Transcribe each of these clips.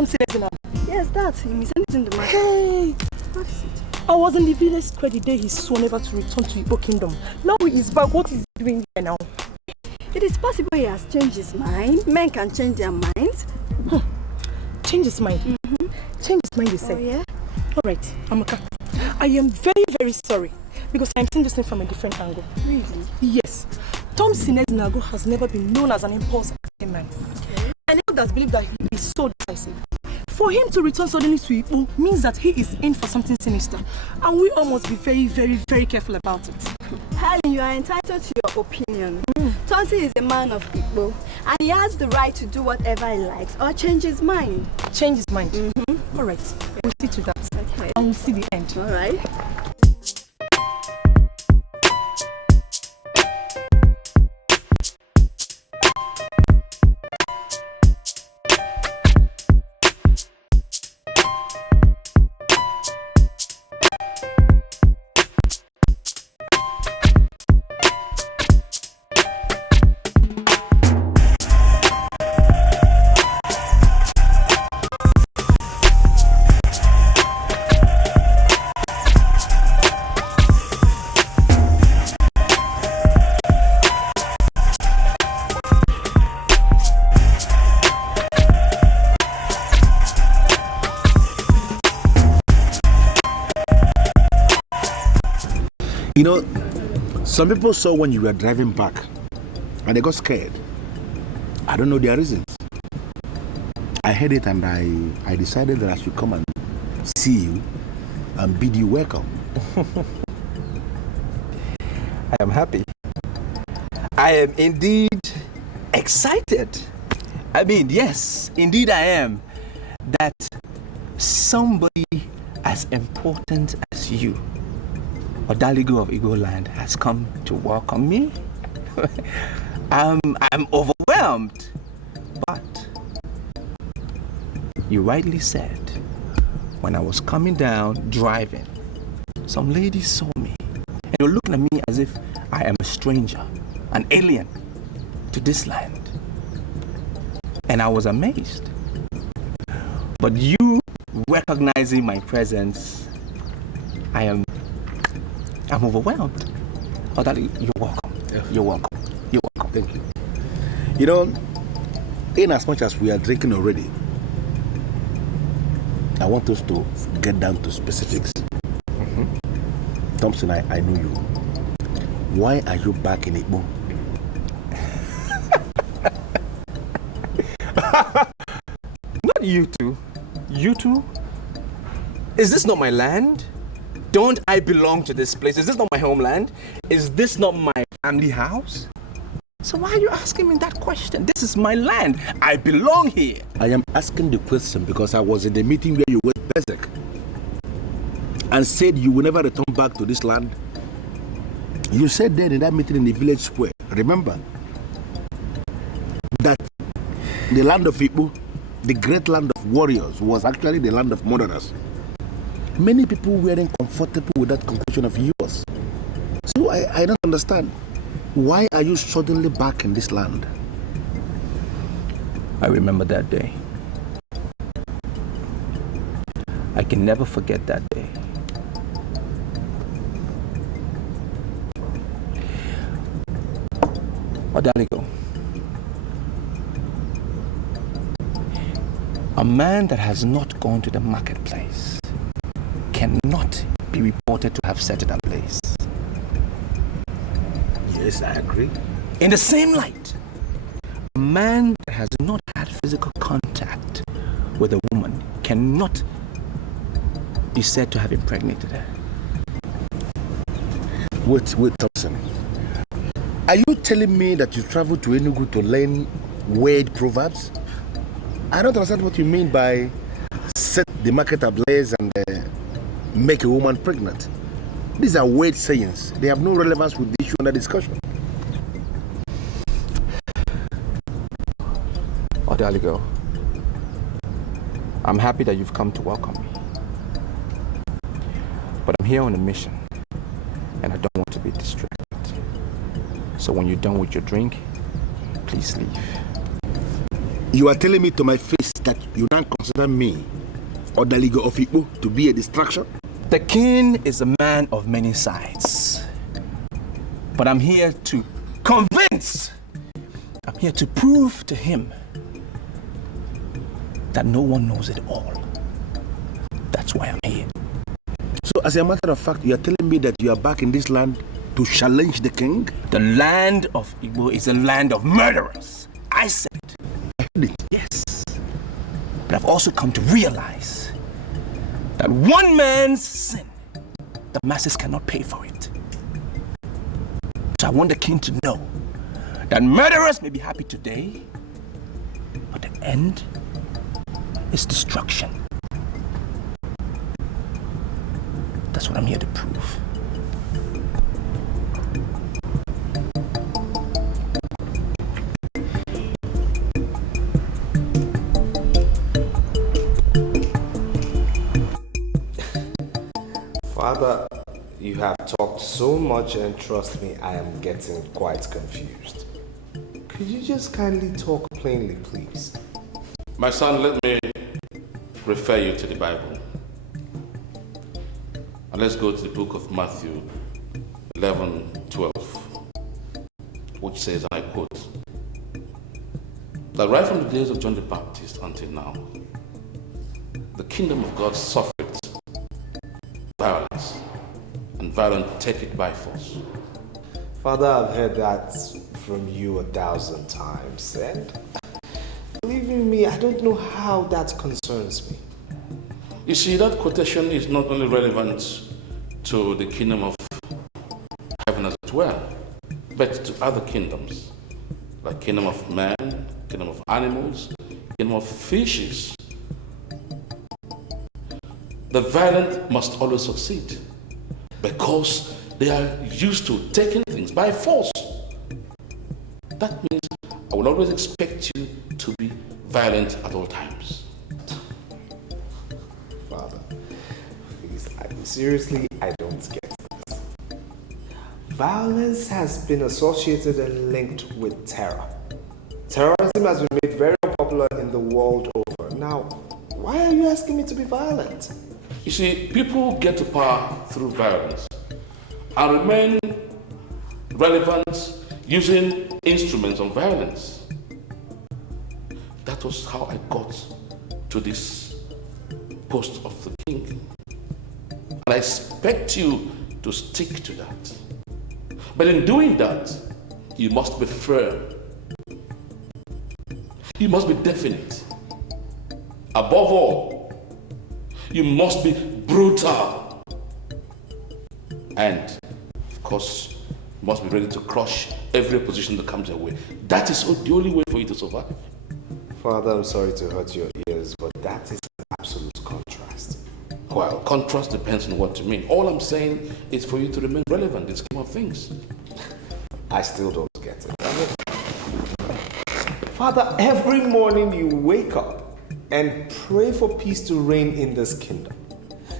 Thompson Ezuruonye? Yes, that's him. He's anything the matter. Hey! What is it? I was in the village square the day he swore never to return to Igbo kingdom. Now he is back. What is he doing here now? It is possible he has changed his mind. Men can change their minds. Change his mind? Change his mind, you say? Oh, yeah? Alright, Amaka. I am very, very sorry because I am seeing this thing from a different angle. Really? Yes. Thompson Ezuruonye has never been known as an impulsive man. Okay. And he does believe that he is so decisive. For him to return suddenly to Igbo means that he is in for something sinister. And we all must be very, very, very careful about it. Helen, you are entitled to your opinion. Tonto is a man of Igbo, and he has the right to do whatever he likes or change his mind. Change his mind? Alright, we'll see to that. Okay. And we'll see the end. Alright. You know, some people saw when you were driving back and they got scared. I don't know their reasons. I heard it and I decided that I should come and see you and bid you welcome. I am happy. I am indeed excited. I mean, yes, indeed I am. That somebody as important as you, Odaligo of Igbo land, has come to welcome me. I'm overwhelmed. But you rightly said, when I was coming down driving, some ladies saw me and they were looking at me as if I am a stranger, an alien to this land. And I was amazed. But you recognizing my presence, I'm overwhelmed. Oh, Daddy, you're welcome. Yeah. You're welcome. You're welcome. Thank you. You know, in as much as we are drinking already, I want us to get down to specifics. Thompson, I know you. Why are you back in Igbo? Not you two. You two? Is this not my land? Don't I belong to this place? Is this not my homeland? Is this not my family house? So why are you asking me that question? This is my land. I belong here. I am asking the question because I was in the meeting where you went berserk and said you will never return back to this land. You said then in that meeting in the village square, remember, that the land of Igbo, the great land of warriors, was actually the land of murderers. Many people weren't comfortable with that conclusion of yours. So I don't understand. Why are you suddenly back in this land? I remember that day. I can never forget that day. Odaligo, a man that has not gone to the marketplace cannot be reported to have set it ablaze. Yes, I agree. In the same light, a man that has not had physical contact with a woman cannot be said to have impregnated her. Wait, Thompson. Are you telling me that you traveled to Enugu to learn word proverbs? I don't understand what you mean by set the market ablaze and make a woman pregnant. These are word sayings. They have no relevance with the issue under discussion. Odaligo, I'm happy that you've come to welcome me. But I'm here on a mission, and I don't want to be distracted. So when you're done with your drink, please leave. You are telling me to my face that you don't consider me or the League of Igbo to be a distraction? The king is a man of many sides. But I'm here to convince. I'm here to prove to him that no one knows it all. That's why I'm here. So as a matter of fact, you are telling me that you are back in this land to challenge the king? The land of Igbo is a land of murderers. I said it. I heard it. Yes. But I've also come to realize that one man's sin, the masses cannot pay for it. So I want the king to know that murderers may be happy today, but the end is destruction. That's what I'm here to prove. Father, you have talked so much, and trust me, I am getting quite confused. Could you just kindly talk plainly, please? My son, let me refer you to the Bible. And let's go to the book of Matthew 11:12, which says, and I quote, that right from the days of John the Baptist until now, the kingdom of God suffered violence, and violence take it by force. Father, I've heard that from you 1,000 times, and believe me, I don't know how that concerns me. You see, that quotation is not only relevant to the kingdom of heaven as it were, but to other kingdoms, like kingdom of man, kingdom of animals, kingdom of fishes. The violent must always succeed because they are used to taking things by force. That means I will always expect you to be violent at all times. Father, please, seriously, I don't get this. Violence has been associated and linked with terror. Terrorism has been made very popular in the world over. Now, why are you asking me to be violent? You see, people get to power through violence and remain relevant using instruments of violence. That was how I got to this post of the king. And I expect you to stick to that. But in doing that, you must be firm. You must be definite. Above all, you must be brutal. And, of course, you must be ready to crush every opposition that comes your way. That is the only way for you to survive. Father, I'm sorry to hurt your ears, but that is an absolute contrast. Well, contrast depends on what you mean. All I'm saying is for you to remain relevant in the scheme of things. I still don't get it. Father, every morning you wake up and pray for peace to reign in this kingdom.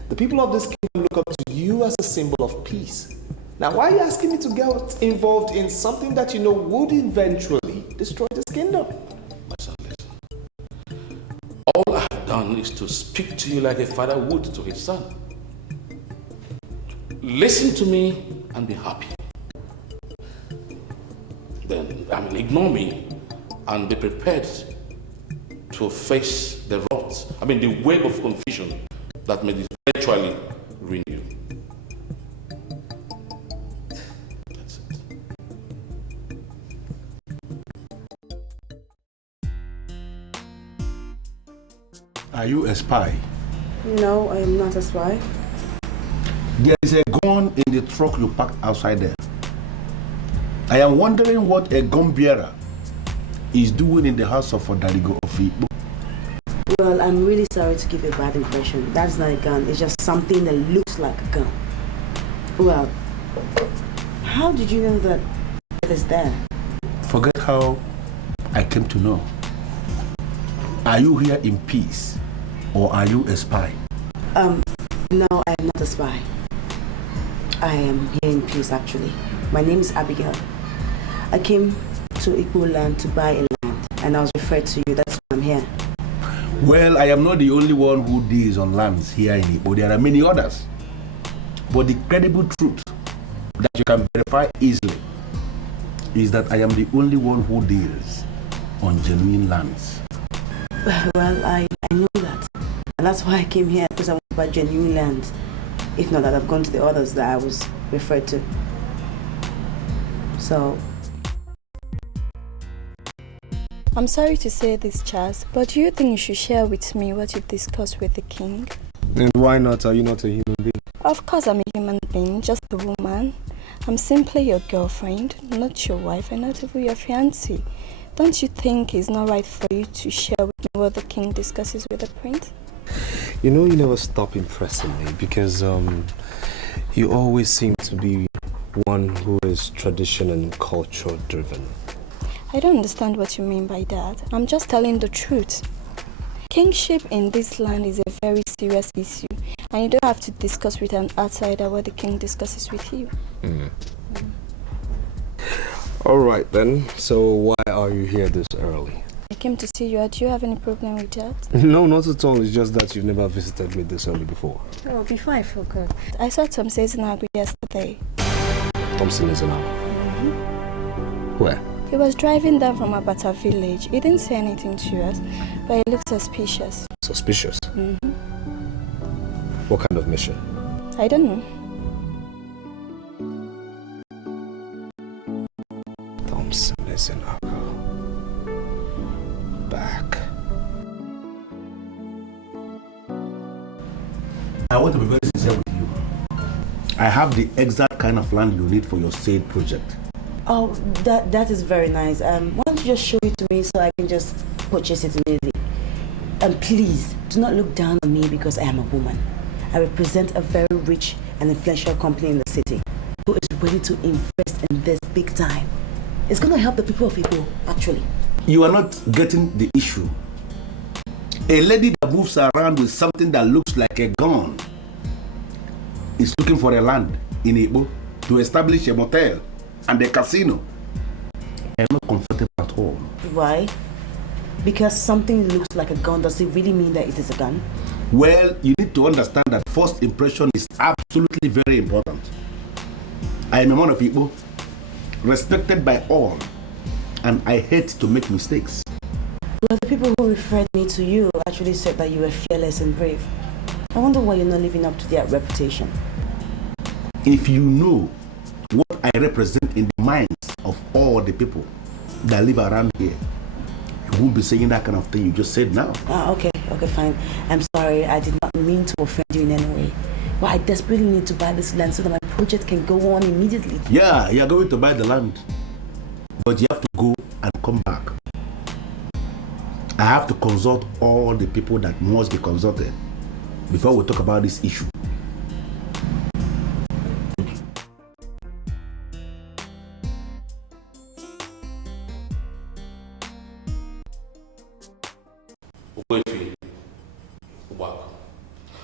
The people of this kingdom look up to you as a symbol of peace. Now, why are you asking me to get involved in something that you know would eventually destroy this kingdom? My son, listen. All I have done is to speak to you like a father would to his son. Listen to me and be happy. Then, ignore me and be prepared to face the wrath, the wave of confusion that may eventually ruin you. That's it. Are you a spy? No, I am not a spy. There is a gun in the truck you parked outside there. I am wondering what a gun bearer is doing in the house of Odaligo of Igbo. Well, I'm really sorry to give you a bad impression. That's not a gun. It's just something that looks like a gun. Well, how did you know that it is there? Forget how I came to know. Are you here in peace or are you a spy? No, I am not a spy. I am here in peace, actually. My name is Abigail. I came to Igbo land to buy a land. and I was referred to you. That's why I'm here. Well, I am not the only one who deals on lands here in Igbo. There are many others. But the credible truth that you can verify easily is that I am the only one who deals on genuine lands. Well, I know that. And that's why I came here, because I want to buy genuine land. If not that, I've gone to the others that I was referred to. So... I'm sorry to say this, Charles, but do you think you should share with me what you've discussed with the king? And why not? Are you not a human being? Of course I'm a human being, just a woman. I'm simply your girlfriend, not your wife, and not even your fiancée. Don't you think it's not right for you to share with me what the king discusses with the prince? You know, you never stop impressing me because you always seem to be one who is tradition and culture driven. I don't understand what you mean by that. I'm just telling the truth. Kingship in this land is a very serious issue, and you don't have to discuss with an outsider what the king discusses with you. All right then, so why are you here this early? I came to see you. Do you have any problem with that? No, not at all. It's just that you've never visited me this early before. Oh, before I forgot. I saw Thompson yesterday. Thompson is now. Where? He was driving down from Abata village. He didn't say anything to us, but he looked suspicious. Suspicious? What kind of mission? I don't know. Thompson is in Akko. Back. I want to be very sincere with you. I have the exact kind of land you need for your said project. Oh, that is very nice. Why don't you just show it to me so I can just purchase it immediately? And please, do not look down on me because I am a woman. I represent a very rich and influential company in the city who is ready to invest in this big time. It's going to help the people of Igbo, actually. You are not getting the issue. A lady that moves around with something that looks like a gun is looking for a land in Igbo to establish a motel and a casino. I am not comfortable at all. Why? Because something looks like a gun, does it really mean that it is a gun? Well, you need to understand that first impression is absolutely very important. I am a man of Igbo, respected by all, and I hate to make mistakes. Well, the people who referred me to you actually said that you were fearless and brave. I wonder why you're not living up to their reputation. If you know what I represent in the minds of all the people that live around here, you won't be saying that kind of thing you just said now. Okay, fine. I'm sorry, I did not mean to offend you in any way. But I desperately need to buy this land so that my project can go on immediately. Yeah, you're going to buy the land, but you have to go and come back. I have to consult all the people that must be consulted before we talk about this issue.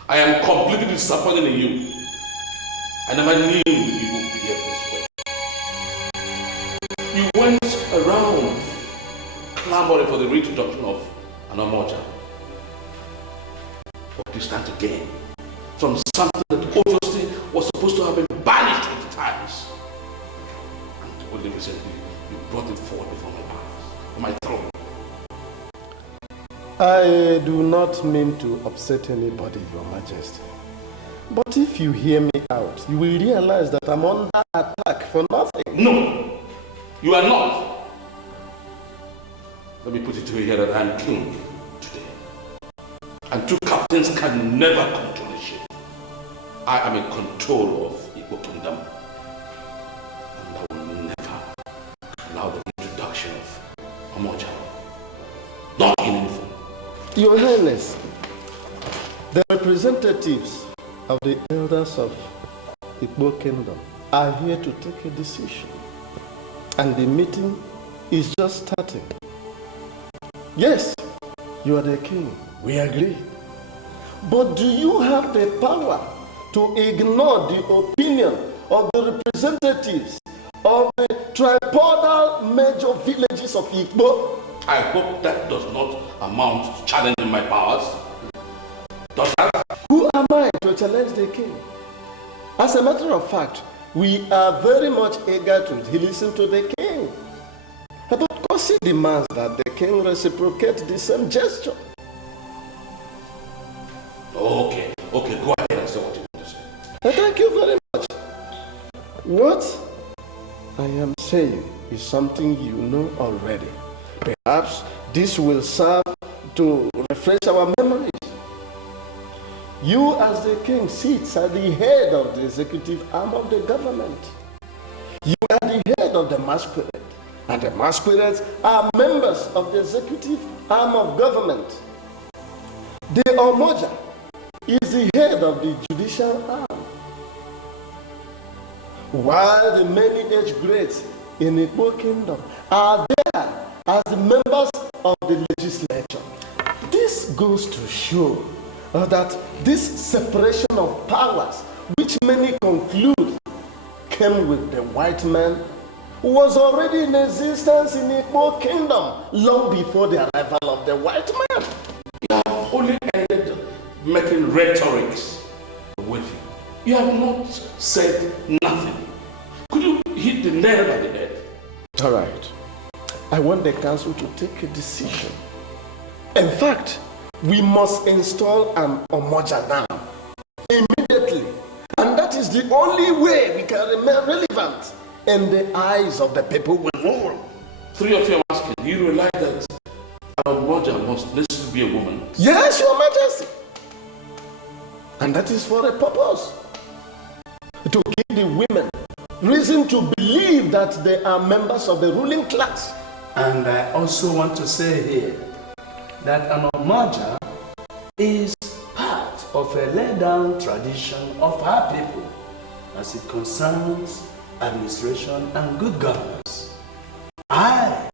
I am completely disappointed in you. I never knew you would behave this way. You went around clamoring for the reintroduction of an Omoa. What do you stand to gain from something that obviously was supposed to have been banished with times? And only recently you brought it forward before my eyes, on my throne. I do not mean to upset anybody, Your Majesty. But if you hear me out, you will realize that I'm under attack for nothing. No, you are not. Let me put it to you here that I am king today. And two captains can never control a ship. I am in control of Igbo Kingdom. And I will never allow the introduction of Omoa. Not in any form. Your Highness, the representatives of the elders of Igbo Kingdom are here to take a decision. And the meeting is just starting. Yes, you are the king. We agree. But do you have the power to ignore the opinion of the representatives of the tripodal major villages of Igbo? I hope that does not amount to challenging my powers. Does that? Who am I to challenge the king? As a matter of fact, we are very much eager to listen to the king. But of course he demands that the king reciprocate the same gesture. Okay, go ahead and say what you want to say. Thank you very much. What I am saying is something you know already. Perhaps this will serve to refresh our memories. You as the king sits at the head of the executive arm of the government. You are the head of the masquerade, and the masquerades are members of the executive arm of government. The Omoja is the head of the judicial arm, while the many age grades in the Igbo kingdom are there as the members of the legislature. This goes to show that this separation of powers, which many conclude came with the white man, was already in existence in the Igbo kingdom long before the arrival of the white man. You have only ended making rhetorics with you. You have not said nothing. Could you hit the nail on the head? All right. I want the council to take a decision. In fact, we must install an Omoja now, immediately. And that is the only way we can remain relevant in the eyes of the people we rule. Three of you are asking, do you realize that an Omoja must necessarily be a woman? Yes, Your Majesty. And that is for a purpose. To give the women reason to believe that they are members of the ruling class. And I also want to say here that an Omoja is part of a laid-down tradition of our people as it concerns administration and good governance. I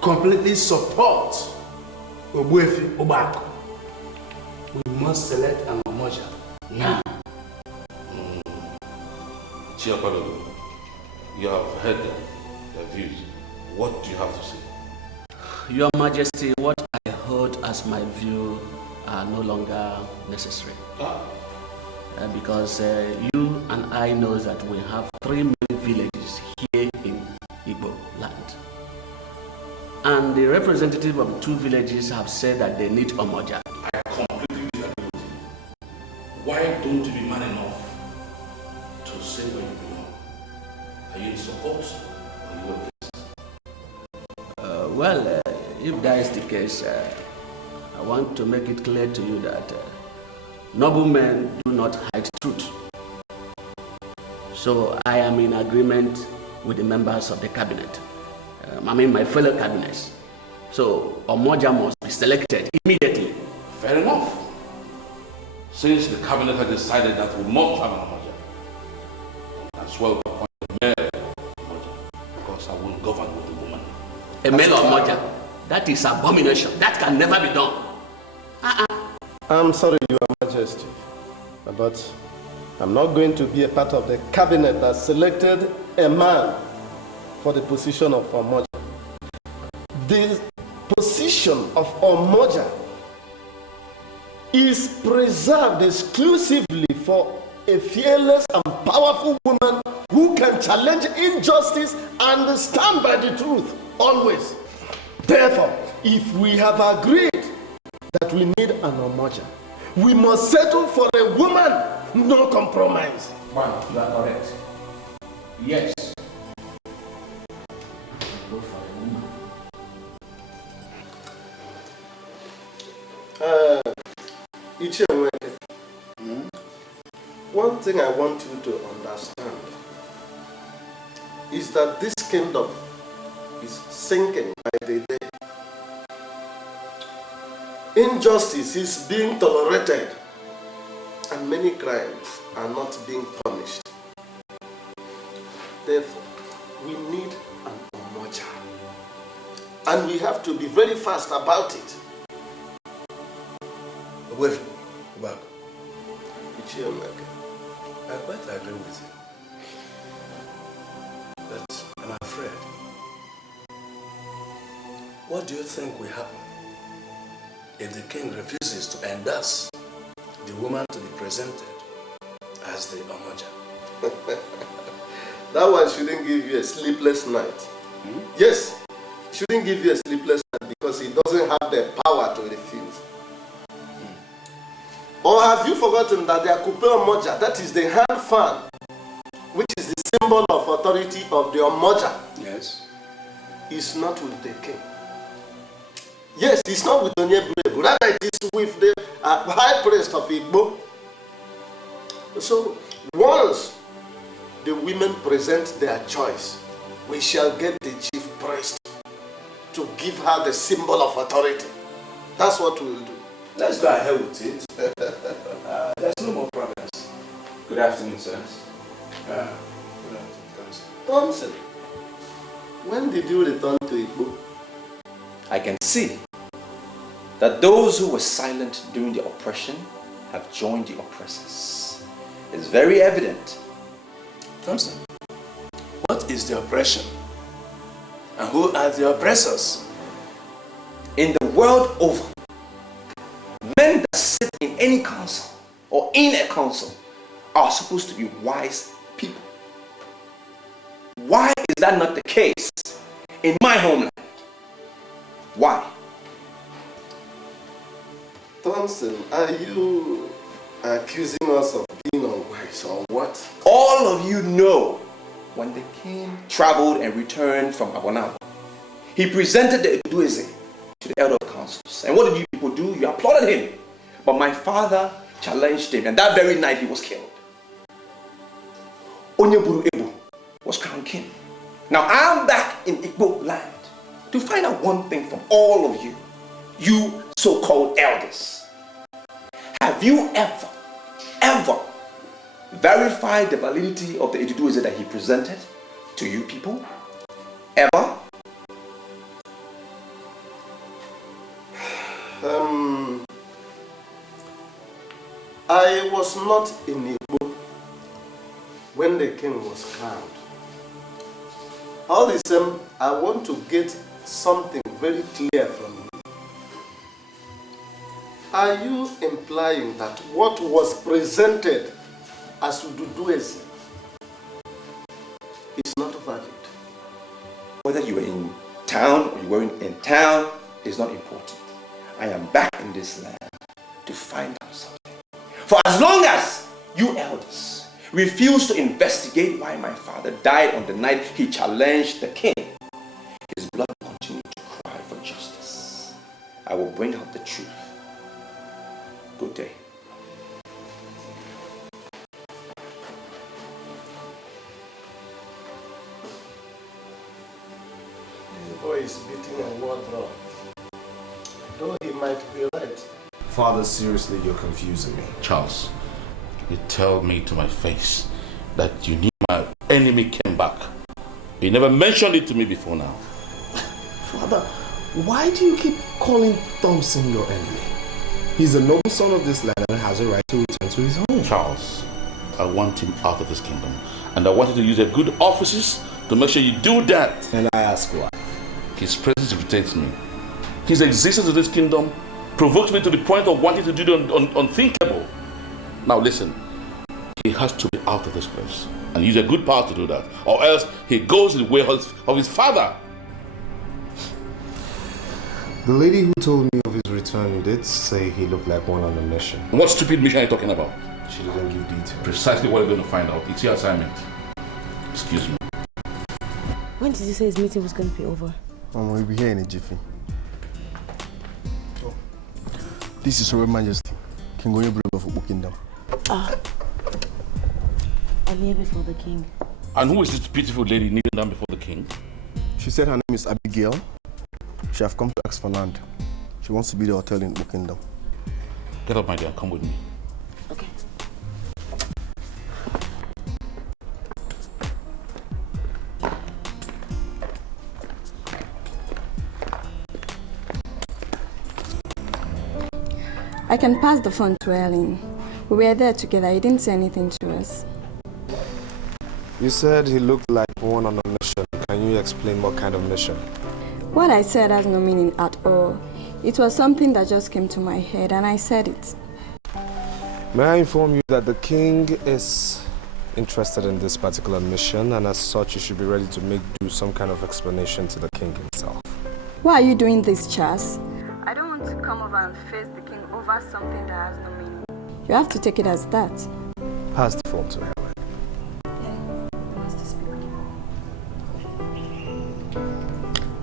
completely support Ogbuefi Obako. We must select an Omoja now. Chiapalo, you have heard their views. What do you have to say? Your Majesty, what I hold as my view are no longer necessary. Because you and I know that we have 3 main villages here in Igbo land. And the representative of 2 villages have said that they need Omoja. I completely disagree with you. Why don't you be man enough to say where you belong? Are you in support or you against? Well, if that is the case, I want to make it clear to you that noblemen do not hide truth. So I am in agreement with the members of the cabinet. My fellow cabinets. So Omoja must be selected immediately. Fair enough. Since the cabinet has decided that we must have an Omoja, as well appoint a male Omoja, because I won't govern with a woman. A male Omoja? That is abomination. That can never be done. I'm sorry, Your Majesty, but I'm not going to be a part of the cabinet that selected a man for the position of Omoja. The position of Omoja is preserved exclusively for a fearless and powerful woman who can challenge injustice and stand by the truth always. Therefore, if we have agreed that we need an Omoja, we must settle for a woman, no compromise. One, you are correct. Yes. Go for a woman. One thing I want you to understand is that this kingdom is sinking by the day. Injustice is being tolerated and many crimes are not being punished. Therefore, we need an Omoja. And we have to be very fast about it. I quite agree with you. But I'm afraid What do you think will happen if the king refuses to endorse the woman to be presented as the Omoja? That one shouldn't give you a sleepless night. Yes, shouldn't give you a sleepless night because he doesn't have the power to refuse. Or have you forgotten that the Akupe Omoja, that is the hand fan, which is the symbol of authority of the Omoja, yes, is not with the king. Yes, it's not with Onyebuebu, rather it is with the high priest of Igbo. So, once the women present their choice, we shall get the chief priest to give her the symbol of authority. That's what we will do. Let's go ahead with it. There's no more problems. Good afternoon, sirs. Good afternoon, Thompson, when did you return to Igbo? I can see that those who were silent during the oppression have joined the oppressors. It's very evident. Thompson, what is the oppression? And who are the oppressors? In the world over, men that sit in any council or in a council are supposed to be wise people. Why is that not the case in my homeland? Why? Thompson, are you accusing us of being unwise or what? All of you know when the king traveled and returned from Abonawa, he presented the Edueze to the elder councils. And what did you people do? You applauded him. But my father challenged him, and that very night he was killed. Onyeburu Ebu was crowned king. Now I'm back in Igbo land to find out one thing from all of you, you so-called elders. Have you ever verified the validity of the Edueze that he presented to you people? Ever? I was not in Igbo when the king was crowned. All the same, I want to get something very clear from you. Are you implying that what was presented as Ududueze is not valid? Whether you were in town or you weren't in town is not important. I am back in this land to find out something. For as long as you elders refuse to investigate why my father died on the night he challenged the king, his blood will continue to cry for justice. I will bring out the truth. Good day. This boy is beating a war drum. Though he might be right. Father, seriously, you're confusing me. Charles, you tell me to my face that you knew my enemy came back. You never mentioned it to me before now. Father, why do you keep calling Thompson your enemy? He's a noble son of this land and has a right to return to his home. Charles, I want him out of this kingdom. And I want you to use your good offices to make sure you do that. And I ask why? His presence irritates me. His existence in this kingdom provokes me to the point of wanting to do the unthinkable. Now listen, he has to be out of this place and use a good power to do that, or else he goes the way of his father. The lady who told me of his return did say he looked like one on a mission. What stupid mission are you talking about? She doesn't give details. Precisely what you're going to find out. It's your assignment. Excuse me. When did you say his meeting was going to be over? We'll be here in a jiffy. This is Her Majesty, King Onyebuebu of Igbo Kingdom. I kneel before the king. And who is this beautiful lady kneeling down before the king? She said her name is Abigail. She have come to ask for land. She wants to be the hotel in Igbo Kingdom. Get up, my dear, and come with me. Okay. I can pass the phone to Ellen. We were there together. He didn't say anything to us. You said he looked like one on a mission. Can you explain what kind of mission? What I said has no meaning at all. It was something that just came to my head and I said it. May I inform you that the king is interested in this particular mission, and as such you should be ready to do some kind of explanation to the king himself. Why are you doing this, Chas? I don't want to come over and face the king over something that has no meaning. You have to take it as that. Pass the phone to Helen.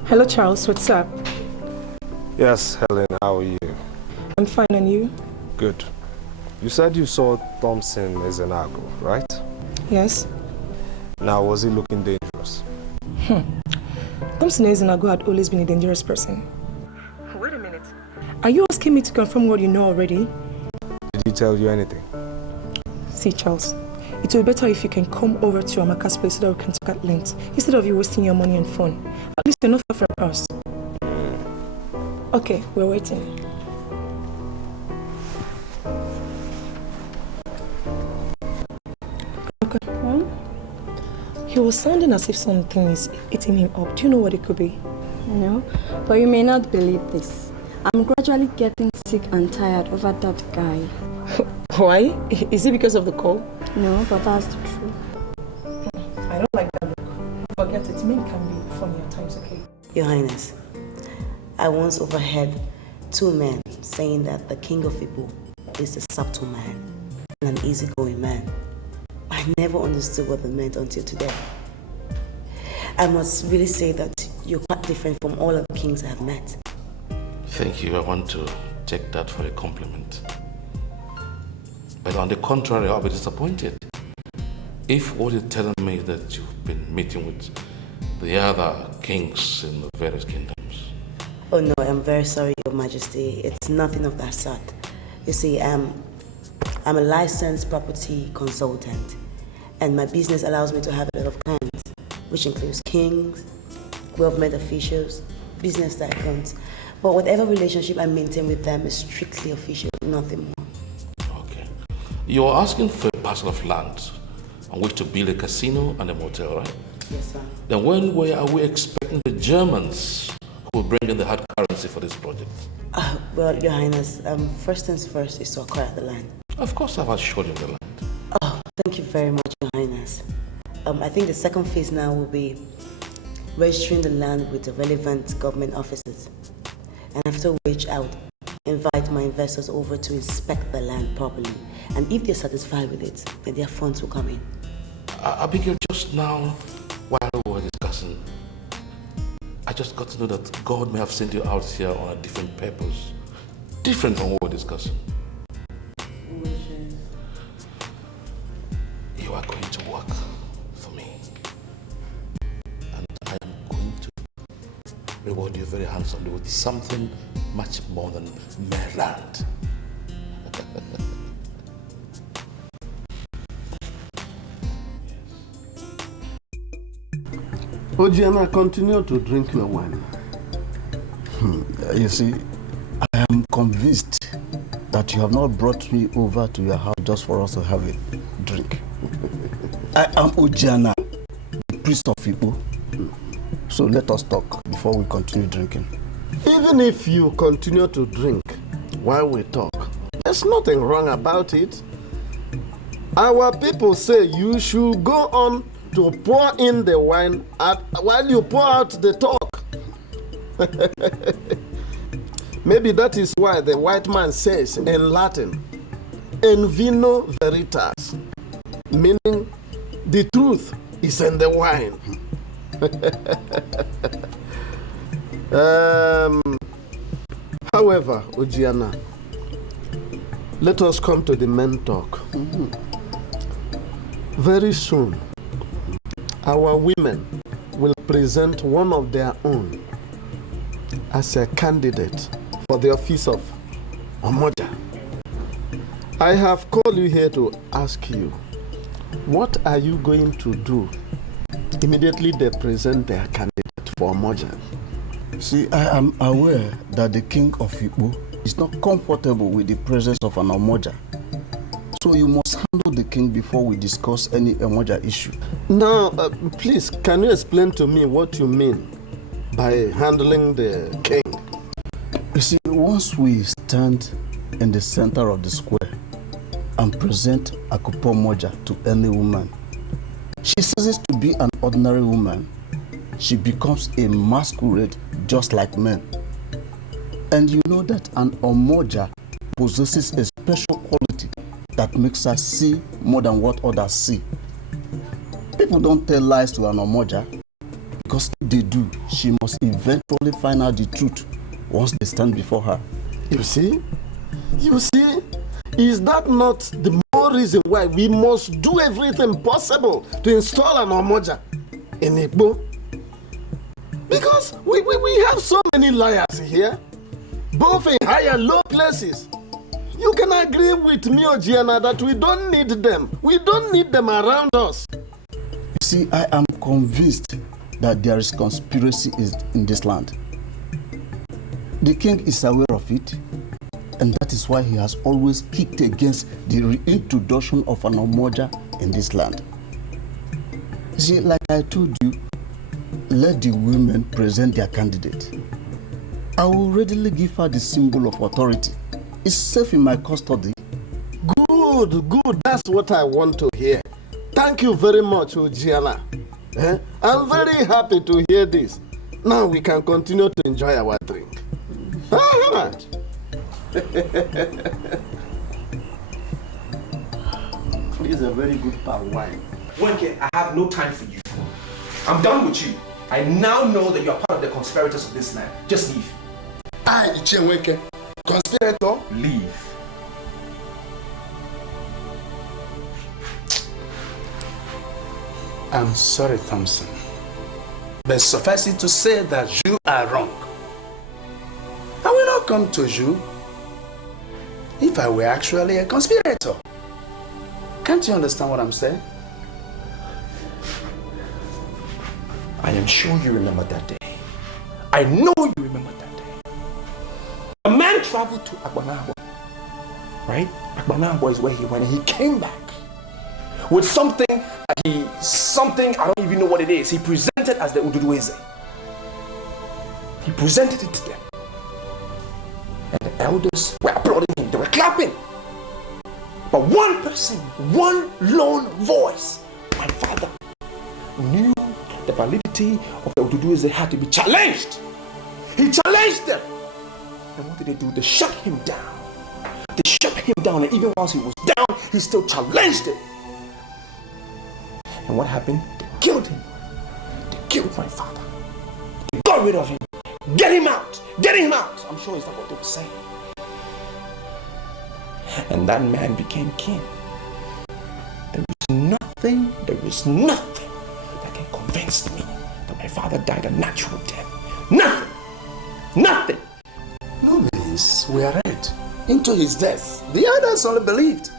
Hello, Charles. What's up? Yes, Helen, how are you? I'm fine, and you? Good. You said you saw Thompson Ezenago, right? Yes. Now, was he looking dangerous? Thompson Ezenago had always been a dangerous person. Wait a minute. Are you asking me to confirm what you know already? Did he tell you anything? See, Charles, it will be better if you can come over to Amaka's place so that we can talk at length, instead of you wasting your money and phone. At least you're not far from us. Okay, we're waiting. Okay. He was sounding as if something is eating him up. Do you know what it could be? No, but you may not believe this. I'm gradually getting sick and tired over that guy. Why? Is it because of the call? No, but that's the truth. I don't like that look. Forget it. Men can be funny at times, okay? Your Highness, I once overheard two men saying that the king of Igbo is a subtle man and an easygoing man. I never understood what they meant until today. I must really say that you're quite different from all of the kings I have met. Thank you. I want to take that for a compliment. But on the contrary, I'll be disappointed if what you're telling me is that you've been meeting with the other kings in the various kingdoms. Oh no, I'm very sorry, Your Majesty. It's nothing of that sort. You see, I'm a licensed property consultant, and my business allows me to have a lot of clients, which includes kings, government officials, business tycoons. But whatever relationship I maintain with them is strictly official, nothing more. Okay. You're asking for a parcel of land on which to build a casino and a motel, right? Yes, sir. Then when are we expecting the Germans who will bring in the hard currency for this project? Well, Your Highness, first things first is to acquire the land. Of course, I've assured you of the land. Oh, thank you very much, Your Highness. I think the second phase now will be registering the land with the relevant government offices. And after which I would invite my investors over to inspect the land properly. And if they're satisfied with it, then their funds will come in. Abigail, just now, while we were discussing, I just got to know that God may have sent you out here on a different purpose. Different from what we're discussing. Which is? You are going to work for me. And I am going to reward you very handsomely with something much more than mere land. Ojiana, continue to drink your wine. You see, I am convinced that you have not brought me over to your house just for us to have a drink. I am Ojiana, the priest of Igbo. So let us talk before we continue drinking. Even if you continue to drink while we talk, there's nothing wrong about it. Our people say you should go on to pour in the wine while you pour out the talk. Maybe that is why the white man says in Latin, "In vino veritas," meaning the truth is in the wine. However, Ojiana, let us come to the main talk. Very soon, our women will present one of their own as a candidate for the office of Omoja. I have called you here to ask you, what are you going to do immediately they present their candidate for Omoja? See, I am aware that the king of Igbo is not comfortable with the presence of an Omoja. So you must handle the king before we discuss any Omoja issue. Now, please, can you explain to me what you mean by handling the king. You see, once we stand in the center of the square and present Akupo Moja to any woman, she ceases to be an ordinary woman. She becomes a masquerade just like men. And you know that an Omoja possesses a special quality that makes her see more than what others see. People don't tell lies to an Omoja, because if they do, she must eventually find out the truth once they stand before her. You see, is that not the more reason why we must do everything possible to install an Omoja in Igbo? Because we have so many liars here, both in high and low places. You can agree with me, Ojiana, that we don't need them. We don't need them around us. You see, I am convinced that there is conspiracy in this land. The king is aware of it, and that is why he has always kicked against the reintroduction of an Omoja in this land. You see, like I told you, let the women present their candidate. I will readily give her the symbol of authority. It's safe in my custody. Good. That's what I want to hear. Thank you very much, Ojiana. I'm very happy to hear this. Now we can continue to enjoy our drink. This is a very good palm wine. Wenke, I have no time for you. I'm done with you. I now know that you are part of the conspirators of this land. Just leave. Wenke, conspirator? Leave. I'm sorry, Thompson. But suffice it to say that you are wrong. I will not come to you if I were actually a conspirator. Can't you understand what I'm saying? I am sure you remember that day. I know you remember that day. A man traveled to Agbanahwa, right? Agbanahwa is where he went, and he came back with something, I don't even know what it is. He presented as the Ududueze. He presented it to them. And the elders were applauding him, they were clapping. But one person, one lone voice, my father, knew the validity of the Ududueze had to be challenged. He challenged them. And what did they do? They shut him down. They shut him down, and even whilst he was down, he still challenged it. And what happened? They killed him. They killed my father. They got rid of him. Get him out! Get him out! I'm sure it's not what they were saying. And that man became king. There is nothing that can convince me that my father died a natural death. Nothing! No means we are read into his death. The others only believed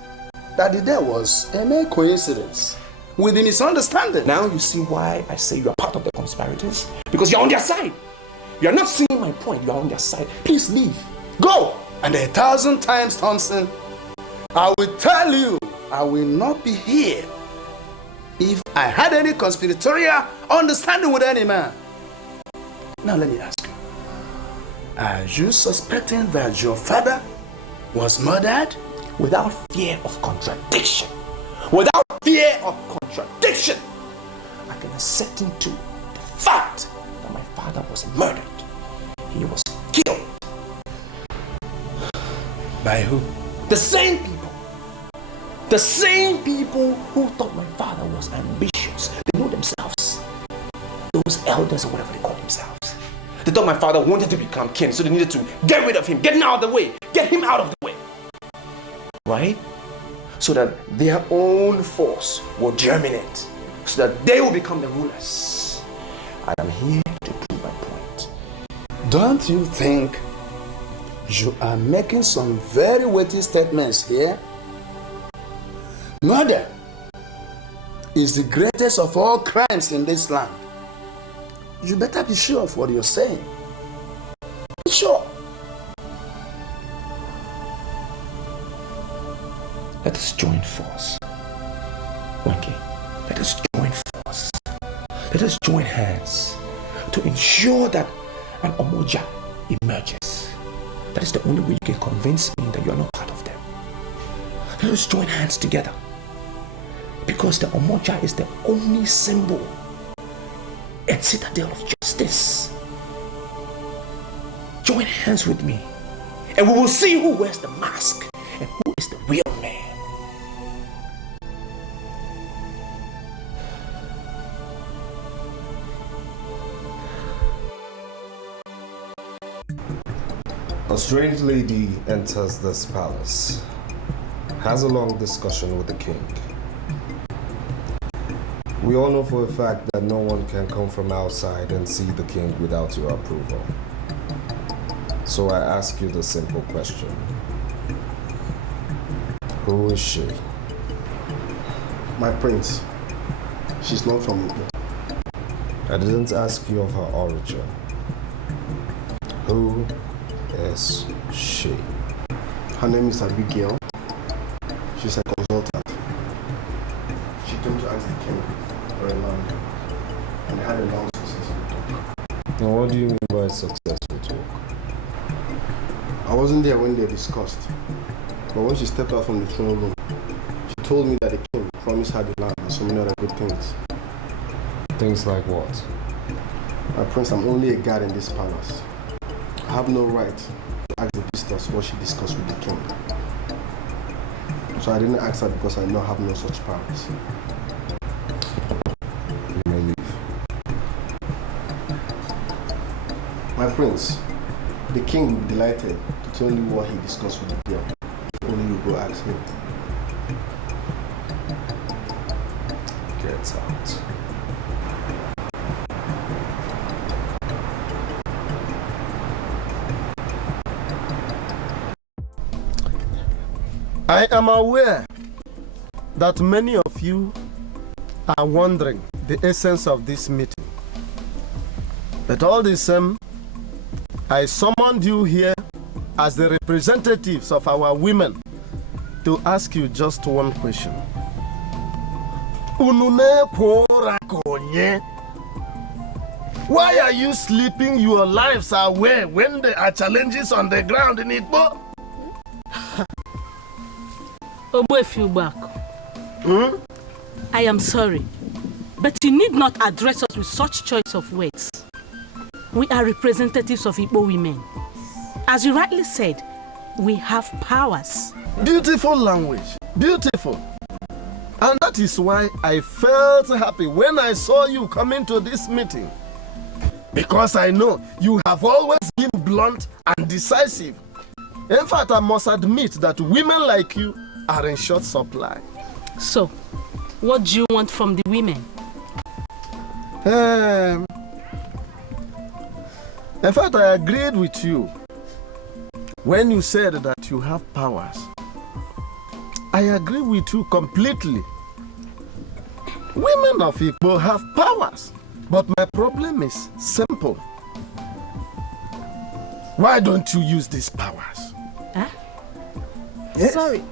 that the death was a mere coincidence with a misunderstanding. Now you see why I say you are part of the conspirators? Because you're on their side. You are not seeing my point. You are on their side. Please leave. Go! And 1,000 times, Thompson, I will tell you, I will not be here if I had any conspiratorial understanding with any man. Now let me ask you, are you suspecting that your father was murdered? Without fear of contradiction. Without fear of contradiction, I can ascertain to the fact that my father was murdered. He was killed. By who? The same people. The same people who thought my father was ambitious. They know themselves. Those elders or whatever they call themselves. They thought my father wanted to become king, so they needed to get rid of him, get him out of the way, get him out of the way. Right? So that their own force will germinate, so that they will become the rulers. I am here to prove my point. Don't you think you are making some very weighty statements here? Murder is the greatest of all crimes in this land. You better be sure of what you're saying. Be sure. Let us join force. Wenke, let us join force. Let us join hands to ensure that an Omoja emerges. That is the only way you can convince me that you are not part of them. Let us join hands together. Because the Omoja is the only symbol and citadel of justice. Join hands with me, and we will see who wears the mask and who is the real man. A strange lady enters this palace, has a long discussion with the king. We all know for a fact that no one can come from outside and see the king without your approval. So I ask you the simple question. Who is she? My prince. She's not from Igbo. I didn't ask you of her origin. Who is she? Her name is Abigail. She's a consultant. She came to ask the king for a land and had a long successful talk. Now what do you mean by successful talk? I wasn't there when they discussed, but when she stepped out from the throne room, she told me that the king promised her the land and so many other good things. Things like what? My prince, I'm only a guard in this palace. I have no right to ask the visitors what she discussed with the king. So I didn't ask her because I know I have no such powers. You may leave. My prince, the king will be delighted to tell you what he discussed with the girl. If only you go ask him. Get out. I am aware that many of you are wondering the essence of this meeting. But all the same, I summoned you here as the representatives of our women to ask you just one question. Why are you sleeping your lives away when there are challenges on the ground in Igbo? I am sorry, but you need not address us with such choice of words. We are representatives of Igbo women. As you rightly said, we have powers. Beautiful language, beautiful. And that is why I felt happy when I saw you coming to this meeting. Because I know you have always been blunt and decisive. In fact, I must admit that women like you are in short supply. So, what do you want from the women? In fact, I agreed with you when you said that you have powers. I agree with you completely. Women of Igbo have powers, but my problem is simple. Why don't you use these powers? Huh? Yes. Sorry,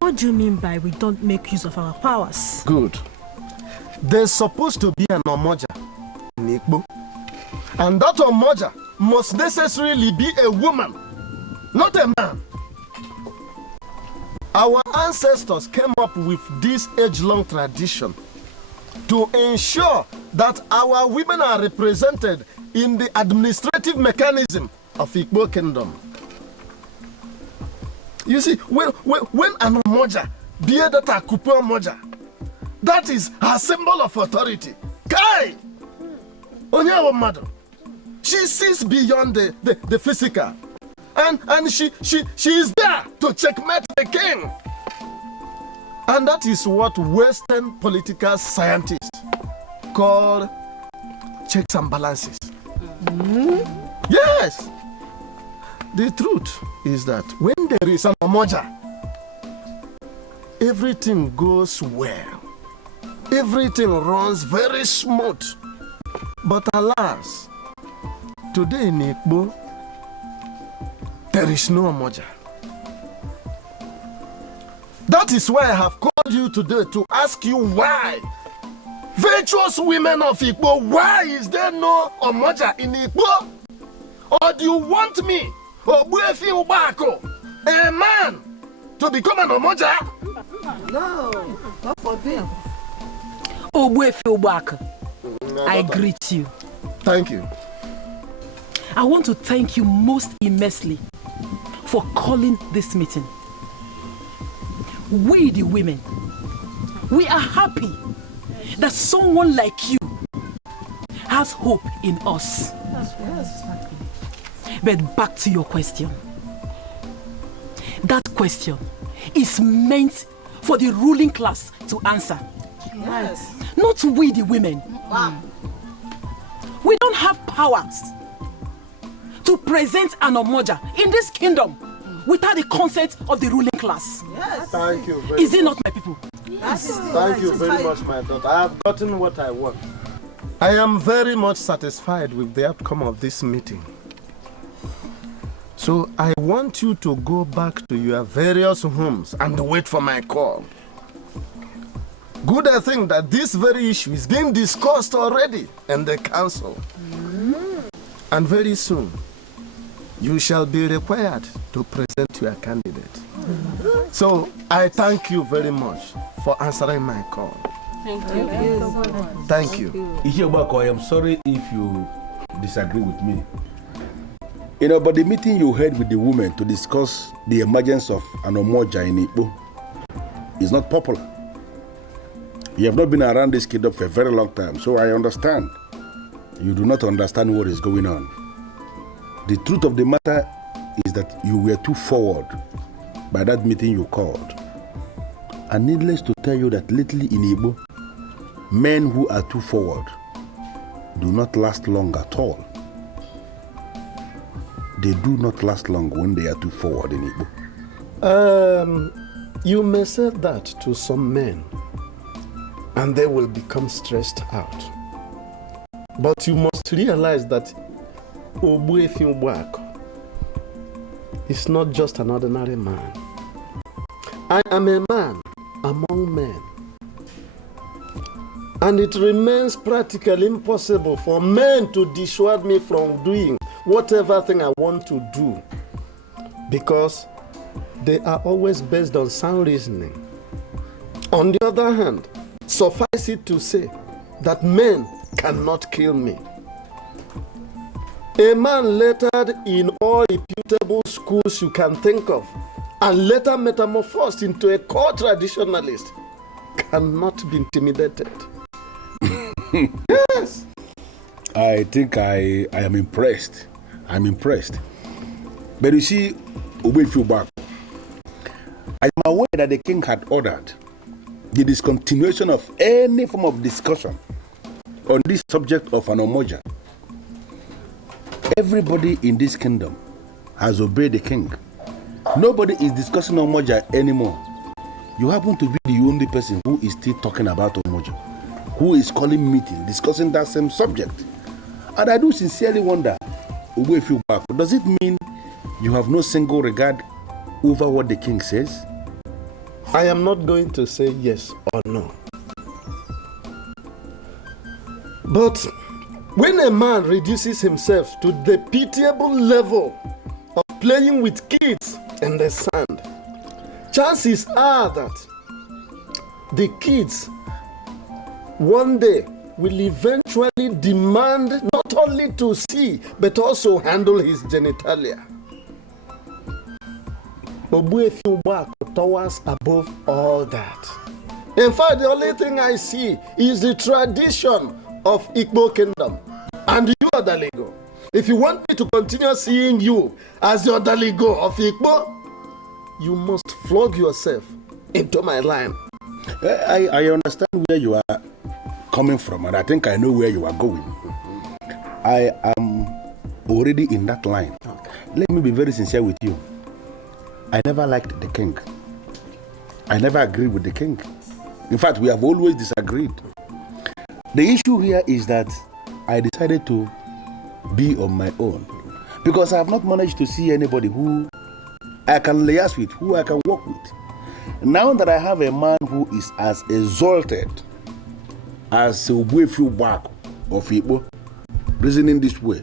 what do you mean by we don't make use of our powers? Good. There's supposed to be an Omoja in Igbo. And that Omoja must necessarily be a woman, not a man. Our ancestors came up with this age-long tradition to ensure that our women are represented in the administrative mechanism of Igbo Kingdom. You see, when an Omoja, dear that Akupe Omoja, that is her symbol of authority. Kai! Onyawo Mado. She sees beyond the physical. And she is there to checkmate the king. And that is what Western political scientists call checks and balances. Yes. The truth is that when there is an Omoja, everything goes well. Everything runs very smooth. But alas, today in Igbo, there is no Omoja. That is why I have called you today to ask you why. Virtuous women of Igbo, why is there no Omoja in Igbo? Or do you want me, Ogbuefi Ubako, a man, to become an Omoja? No, not for them. Ogbuefi Ubako, I greet you. Thank you. I want to thank you most immensely for calling this meeting. We the women, we are happy that someone like you has hope in us. Yes. But back to your question. That question is meant for the ruling class to answer. Yes. Not we the women. Wow. We don't have powers to present an Omoja in this kingdom without the consent of the ruling class. Yes. Thank you very Is it not, my people? Yes. Thank you very much, my daughter. I have gotten what I want. I am very much satisfied with the outcome of this meeting. So I want you to go back to your various homes and wait for my call. Good, I think that this very issue is being discussed already in the council. And very soon, you shall be required to present your candidate. So I thank you very much for answering my call. Thank you. Thank you. Ihiobako, I am sorry if you disagree with me. You know, but the meeting you had with the women to discuss the emergence of an Omoja in Igbo is not popular. You have not been around this kingdom for a very long time, so I understand. You do not understand what is going on. The truth of the matter is that you were too forward by that meeting you called. And needless to tell you that lately in Igbo, men who are too forward do not last long at all. They do not last long when they are too forward in Igbo. You may say that to some men, and they will become stressed out. But you must realize that Ogbuefi Ubako is not just an ordinary man. I am a man among men. And it remains practically impossible for men to dissuade me from doing whatever thing I want to do, because they are always based on sound reasoning. On the other hand, suffice it to say that men cannot kill me. A man lettered in all reputable schools you can think of, and later metamorphosed into a core traditionalist, cannot be intimidated. Yes. I think I am impressed. I'm impressed. But you see, Ogbuefi Ubako, I am aware that the king had ordered the discontinuation of any form of discussion on this subject of an Omoja. Everybody in this kingdom has obeyed the king. Nobody is discussing Omoja anymore. You happen to be the only person who is still talking about Omoja, who is calling meeting, discussing that same subject. And I do sincerely wonder, Ogbuefi Ubako, does it mean you have no single regard over what the king says? I am not going to say yes or no. But when a man reduces himself to the pitiable level of playing with kids in the sand, chances are that the kids one day will eventually demand not only to see but also handle his genitalia. Ogbuefi Ubako towers above all that. In fact, the only thing I see is the tradition of Igbo kingdom. And you, Odaligo, if you want me to continue seeing you as the Odaligo of Igbo, you must flog yourself into my line. I understand where you are coming from, and I think I know where you are going. I am already in that line. Let me be very sincere with you. I never liked the king. I never agreed with the king. In fact, we have always disagreed. The issue here is that I decided to be on my own, because I have not managed to see anybody who I can liaise with, who I can work with. Now that I have a man who is as exalted as a Wefu back of Igbo, reasoning this way.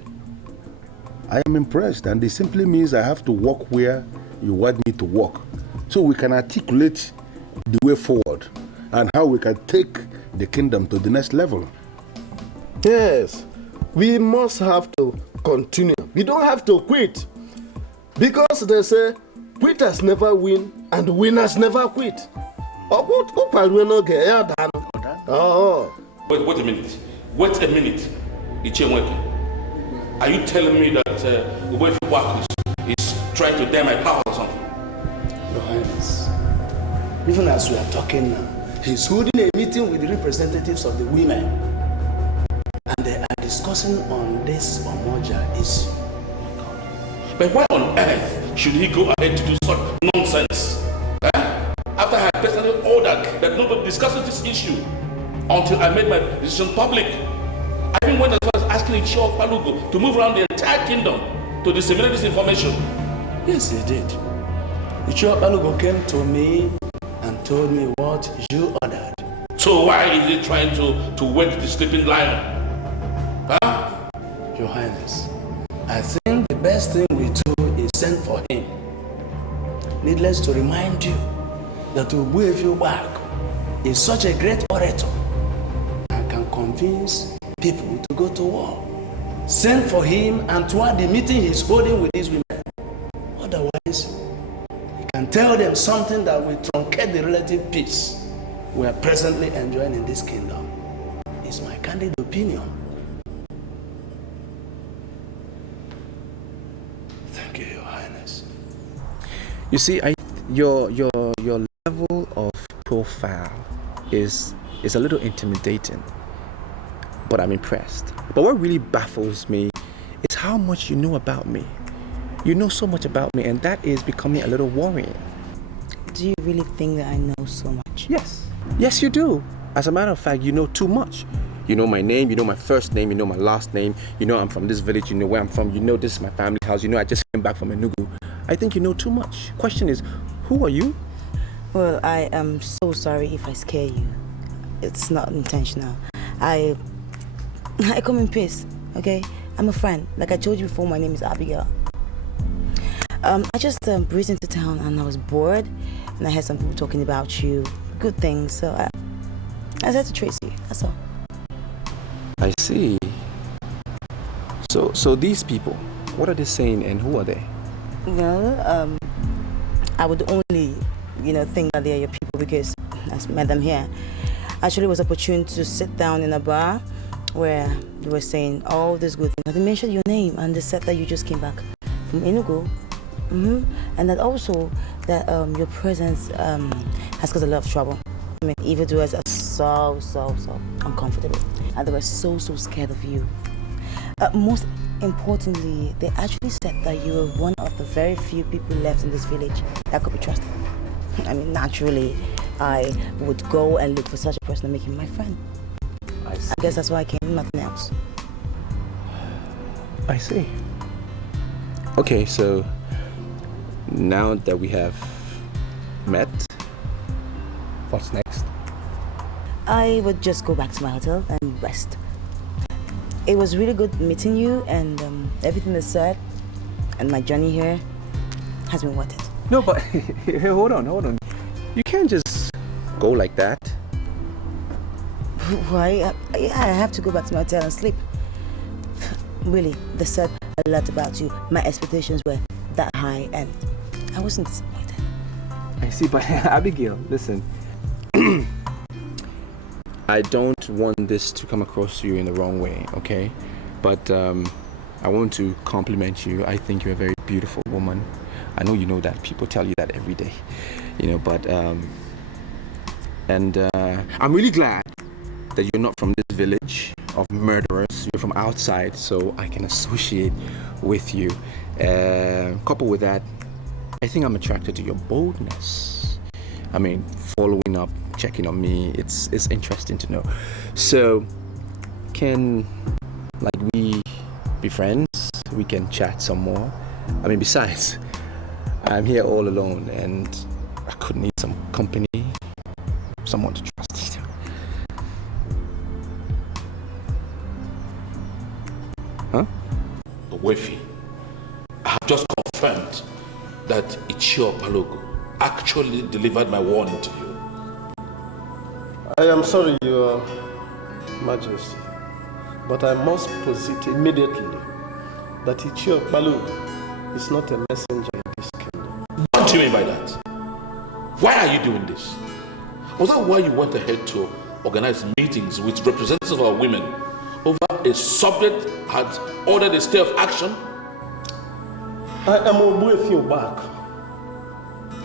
I am impressed, and it simply means I have to walk where you want me to walk, so we can articulate the way forward and how we can take the kingdom to the next level. Yes, we must have to continue. We don't have to quit, because they say quitters never win and winners never quit. Oh. Wait a minute. Wait a minute. Ichemweke. Are you telling me that the way for work is trying to dare my power or something? Your Highness, even as we are talking now, he's holding a meeting with the representatives of the women, and they are discussing on this Omoja issue. But why on earth should he go ahead to do such nonsense? After I had personally ordered that nobody discusses this issue until I made my decision public. I even went as far as asking Ichio Palugo to move around the entire kingdom to disseminate this information. Yes, he did. Ichio Palugo came to me and told me what you ordered. So why is he trying to wake the sleeping lion? Huh? Your Highness, I think the best thing we do is send for him. Needless to remind you that Obuefi Wako is such a great orator and can convince people to go to war. Send for him and toward the meeting he's holding with these women. Otherwise, he can tell them something that will truncate the relative peace we are presently enjoying in this kingdom. It's my candid opinion. Thank you, Your Highness. You see, your level of profile is a little intimidating, but I'm impressed. But what really baffles me is how much you know about me. You know so much about me, and that is becoming a little worrying. Do you really think that I know so much? Yes, you do. As a matter of fact, you know too much. You know my name, you know my first name, you know my last name, you know I'm from this village, you know where I'm from, you know this is my family's house, you know I just came back from Enugu. I think you know too much. Question is, who are you? Well, I am so sorry if I scare you. It's not intentional. I come in peace, okay? I'm a friend. Like I told you before, my name is Abigail. I just breezed into town and I was bored, and I heard some people talking about you, good things, so I decided to trace you, that's all. I see. So these people, what are they saying and who are they? Well, I would only, think that they are your people because I met them here. Actually, it was opportune to sit down in a bar where they were saying all these good things. They mentioned your name and they said that you just came back from Enugu. And that also that your presence has caused a lot of trouble. I mean, evildoers are so uncomfortable, and they were so scared of you. Most importantly, they actually said that you were one of the very few people left in this village that could be trusted. I mean, naturally, I would go and look for such a person and make him my friend. I guess that's why I came, nothing else. I see. Okay, so now that we have met, what's next? I would just go back to my hotel and rest. It was really good meeting you, and everything that's said and my journey here has been worth it. No, but hold on. You can't just go like that. Why? I have to go back to my hotel and sleep. Really, they said a lot about you. My expectations were that high, and I wasn't disappointed. I see, but Abigail, listen. I don't want this to come across to you in the wrong way, okay? But I want to compliment you. I think you're a very beautiful woman. I know you know that. People tell you that every day, but I'm really glad that you're not from this village of murderers. You're from outside, so I can associate with you. Coupled with that, I think I'm attracted to your boldness. I mean, following up, checking on me, it's interesting to know. So, can we be friends? We can chat some more. I mean, besides, I'm here all alone and I could need some company, someone to trust. Wefi, I have just confirmed that Ichio Balogo actually delivered my warning to you. I am sorry, Your Majesty, but I must posit immediately that Ichio Balogo is not a messenger in this kingdom. What do you mean by that? Why are you doing this? Was that why you went ahead to organize meetings with representatives of our women over a subject had ordered a stay of action? I am Obuefi Obak,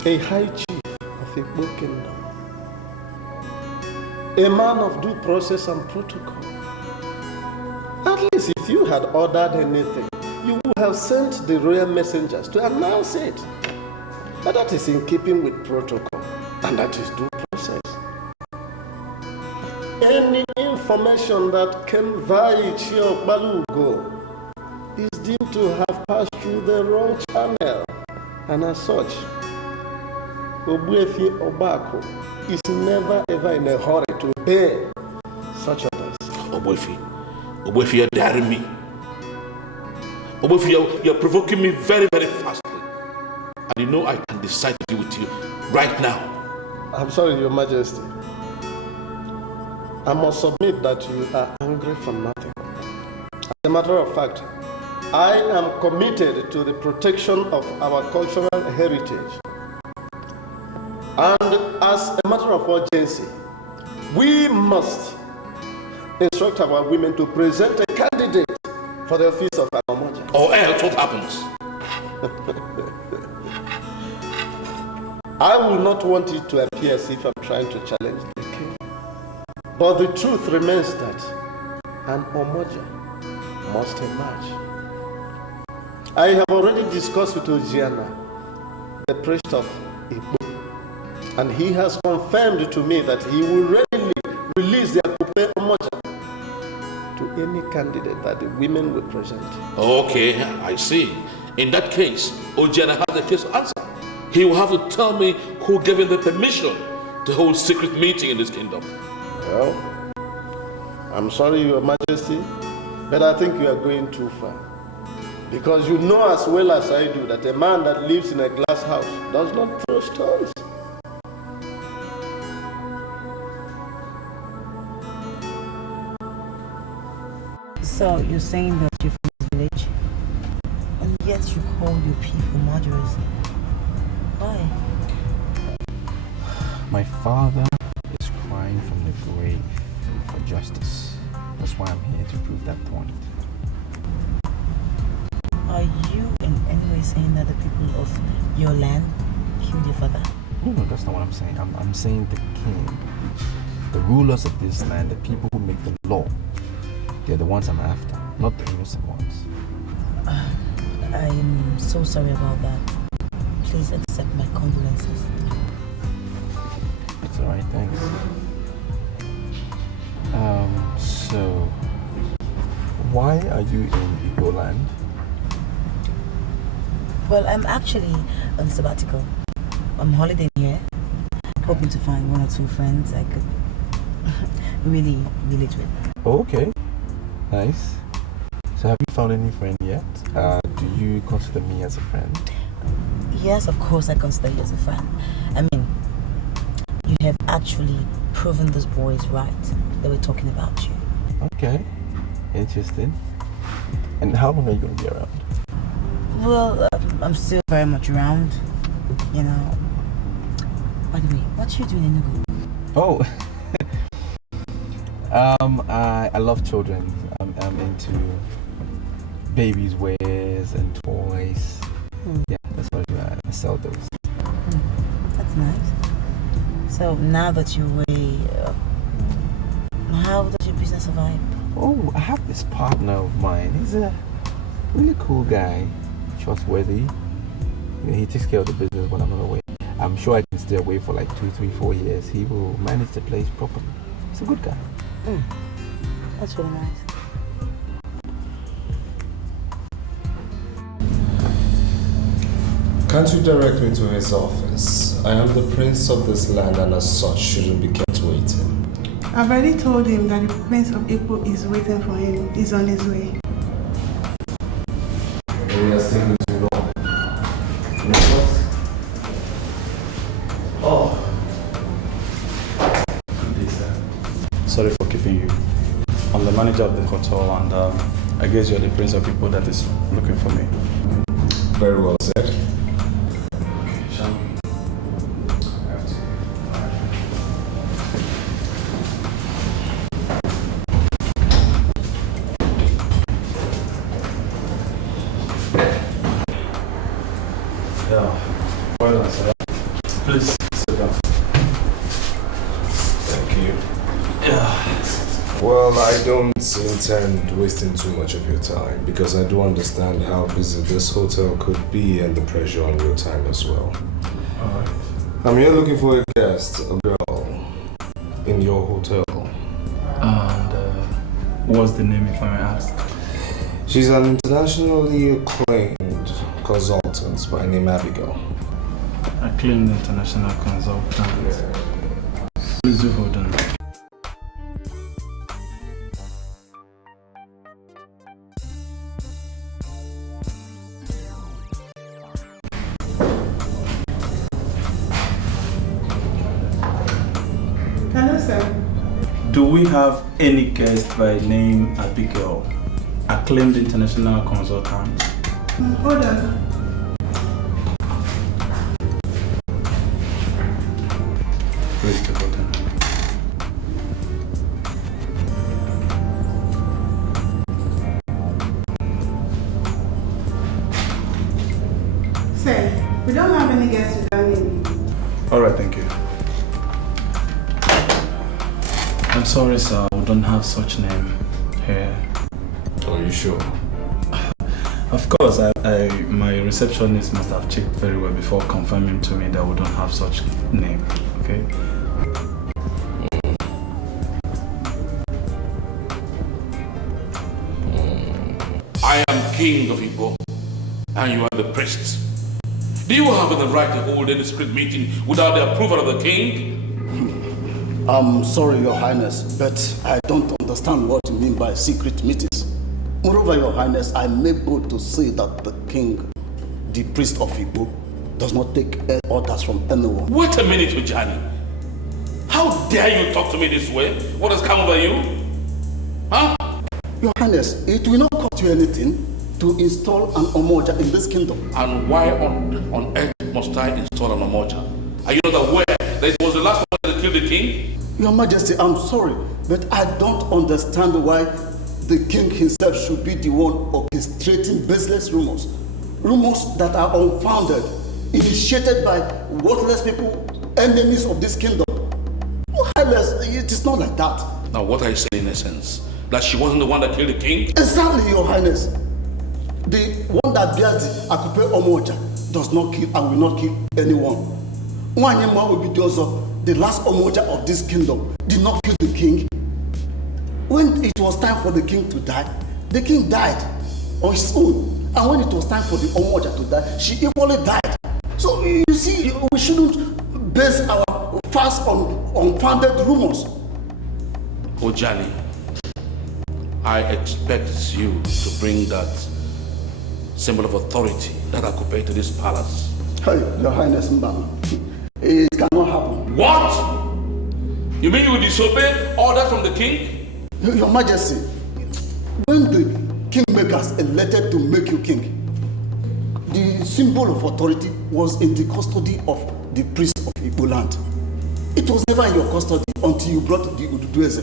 a high chief of Igbo kingdom, a man of due process and protocol. At least if you had ordered anything, you would have sent the royal messengers to announce it. But that is in keeping with protocol, and that is due process. Any information that came via Ichio Balogo is deemed to have passed through the wrong channel, and as such, Obuefi Obako is never ever in a hurry to obey such orders. Obuefi, you're daring me. Obuefi, you're provoking me very, very fastly. And you know I can decide to deal with you right now. I'm sorry, Your Majesty. I must submit that you are angry for nothing. As a matter of fact, I am committed to the protection of our cultural heritage. And as a matter of urgency, we must instruct our women to present a candidate for the office of Omoa. Or else what happens? I will not want it to appear as if I'm trying to challenge the king. But the truth remains that an Omoa must emerge. I have already discussed with Ojiana, the priest of Igbo, and he has confirmed to me that he will readily release the Akupe Omoa to any candidate that the women will present. Okay, I see. In that case, Ojiana has a case to answer. He will have to tell me who gave him the permission to hold secret meeting in this kingdom. Well, I'm sorry, Your Majesty, but I think you are going too far. Because you know as well as I do that a man that lives in a glass house does not throw stones. So you're saying that you're from this village, and yet you call your people murderers. Why? My father is crying from the grave for justice. That's why I'm here to prove that point. Are you in any way saying that the people of your land killed your father? No, that's not what I'm saying. I'm saying the king, the rulers of this land, the people who make the law, they're the ones I'm after, not the innocent ones. I'm so sorry about that. Please accept my condolences. It's alright, thanks. So, why are you in Igbo land? Well, I'm actually on sabbatical. I'm holidaying here, hoping to find one or two friends I could really relate with. Okay, nice. So have you found any friend yet? Do you consider me as a friend? Yes, of course I consider you as a friend. I mean, you have actually proven those boys right. They were talking about you. Okay, interesting. And how long are you going to be around? Well, I'm still very much around, you know. By the way, what you doing in Enugu? Oh, I love children. I'm into babies' wares and toys. Yeah, that's what I do. I sell those. That's nice. So now that you're away, how does your business survive? Oh, I have this partner of mine. He's a really cool guy, trustworthy. You know, he takes care of the business when I'm not away. I'm sure I can stay away for like 2, 3, 4 years. He will manage the place properly. He's a good guy. That's really nice. Can't you direct me to his office? I am the prince of this land and as such shouldn't be kept waiting. I've already told him that the prince of Igbo is waiting for him. He's on his way. guys taking too long? Oh. Good day, sir. Sorry for keeping you. I'm the manager of the hotel, and I guess you're the prince of people that is looking for me. Very well said. Well done, sir. Please sit down. Thank you. Well, I don't intend wasting too much of your time because I do understand how busy this hotel could be and the pressure on your time as well. Alright. I'm here looking for a guest, a girl, in your hotel. And what's the name, if I may ask? She's an internationally acclaimed consultant by name Abigail. Acclaimed international consultant. Please do hold on. Hello, sir. Do we have any guest by name Abigail? Acclaimed international consultant. Hold on. Please do hold on. Sir, we don't have any guests with that name. Alright, thank you. I'm sorry, sir, we don't have such name here. Are you sure? Of course, my receptionist must have checked very well before confirming to me that we don't have such name, okay? I am king of Igbo, and you are the priest. Do you have the right to hold any secret meeting without the approval of the king? I'm sorry, Your Highness, but I don't understand what you mean by secret meetings. Moreover, Your Highness, I may bold to say that the king, the priest of Igbo, does not take orders from anyone. Wait a minute, Ojani. How dare you talk to me this way? What has come over you? Huh? Your Highness, it will not cost you anything to install an Omoa in this kingdom. And why on earth must I install an Omoa? Are you not aware that it was the last one that killed the king? Your Majesty, I'm sorry, but I don't understand why the king himself should be the one orchestrating baseless rumors. Rumors that are unfounded, initiated by worthless people, enemies of this kingdom. Your Highness, it is not like that. Now what are you saying in essence? That she wasn't the one that killed the king? Exactly, Your Highness. The one that bears the Akupe Omoa does not kill and will not kill anyone. Nwanyema Obidozo, the last Omoa of this kingdom, did not kill the king. When it was time for the king to die, the king died on his own. And when it was time for the Omoa to die, she equally died. So you see, we shouldn't base our fast on unfounded rumors. Ojani, I expect you to bring that symbol of authority that I could pay to this palace. Hey, Your Highness Mbama, it cannot happen. What? You mean you will disobey order from the king? Your Majesty, when the kingmakers elected to make you king, the symbol of authority was in the custody of the priest of Igbo land. It was never in your custody until you brought the Ududueze.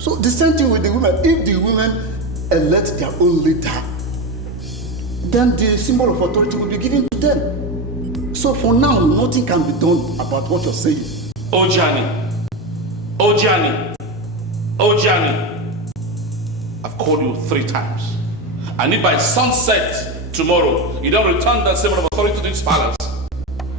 So the same thing with the women. If the women elect their own leader, then the symbol of authority will be given to them. So for now, nothing can be done about what you're saying. Ojani, I've called you 3 times. And if by sunset tomorrow you don't return that symbol of authority to this palace,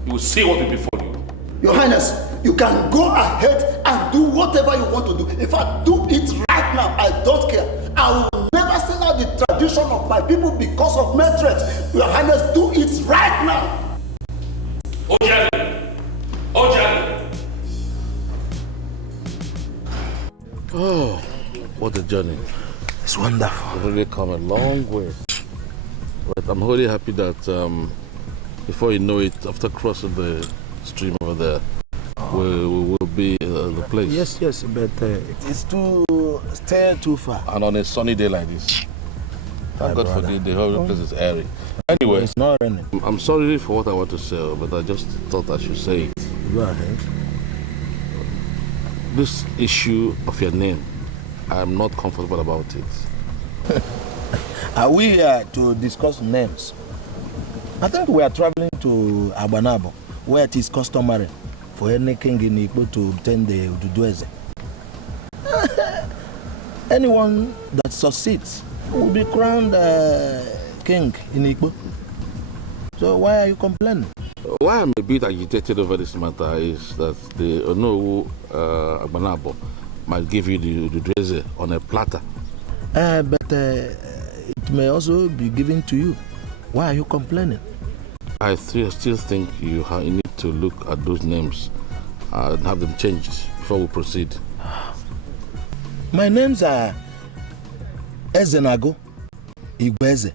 you will see what will be before you. Your Highness, you can go ahead and do whatever you want to do. In fact, do it right now. I don't care. I will never sell out the tradition of my people because of mere threats. Your Highness, do it right now. Ojani. Oh, what a journey. It's wonderful. We've really come a long way. But I'm wholly happy that before you know it, after crossing the stream over there, we will be the place. Yes, but it's still too far. And on a sunny day like this. Thank God for the whole place is airy. Anyway, it's not raining. I'm sorry for what I want to say, but I just thought I should say it. Go ahead. This issue of your name, I'm not comfortable about it. Are we here to discuss names? I think we are traveling to Agbanabo, where it is customary for any king in Igbo to obtain the Ududueze. Anyone that succeeds will be crowned king in Igbo. So why are you complaining? Why I'm a bit agitated over this matter is that the Onowu Agbanabo might give you the Ududueze on a platter. But it may also be given to you. Why are you complaining? I still think you need to look at those names and have them changed before we proceed. My names are Ezenago, Igweze.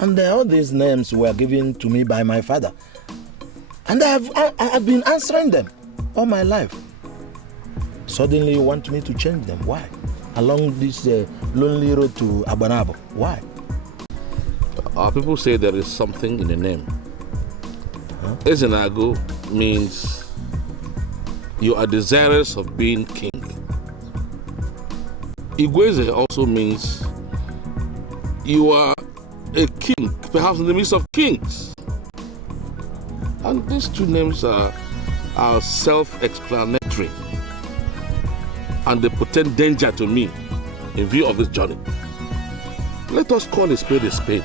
And all these names were given to me by my father. And I have been answering them all my life. Suddenly you want me to change them. Why? Along this lonely road to Agbanabo. Why? Our people say there is something in the name. Huh? Ezenago means you are desirous of being king. Igweze also means you are a king, perhaps in the midst of kings. And these two names are self-explanatory. And they portend danger to me in view of this journey. Let us call a spade a spade.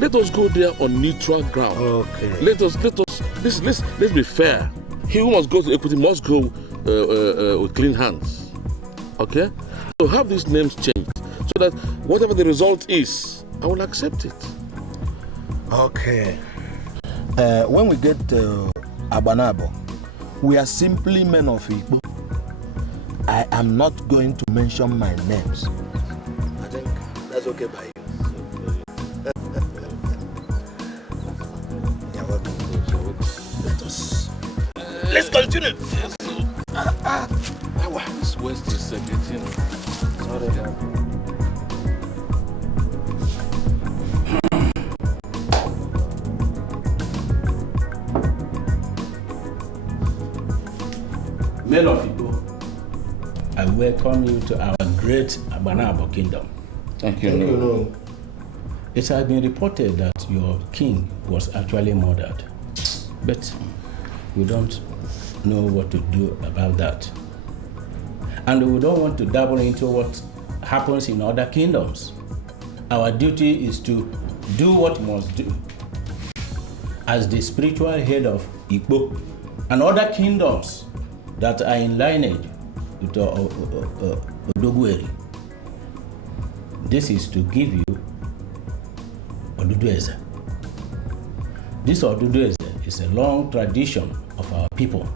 Let us go there on neutral ground. Okay. Let's be fair. He who must go to equity must go with clean hands. Okay? So have these names changed so that whatever the result is, I will accept it. Okay. When we get to Agbanabo, we are simply men of Igbo. I am not going to mention my names. I think that's okay by you. You're welcome. Let's continue. This West is getting. Sorry. Men of Igbo, I welcome you to our great Agbanabo kingdom. Thank you. It has been reported that your king was actually murdered, but we don't know what to do about that. And we don't want to dabble into what happens in other kingdoms. Our duty is to do what we must do as the spiritual head of Igbo and other kingdoms that are in lineage with Odogweri. This is to give you Odudueze. This Odudueze is a long tradition of our people.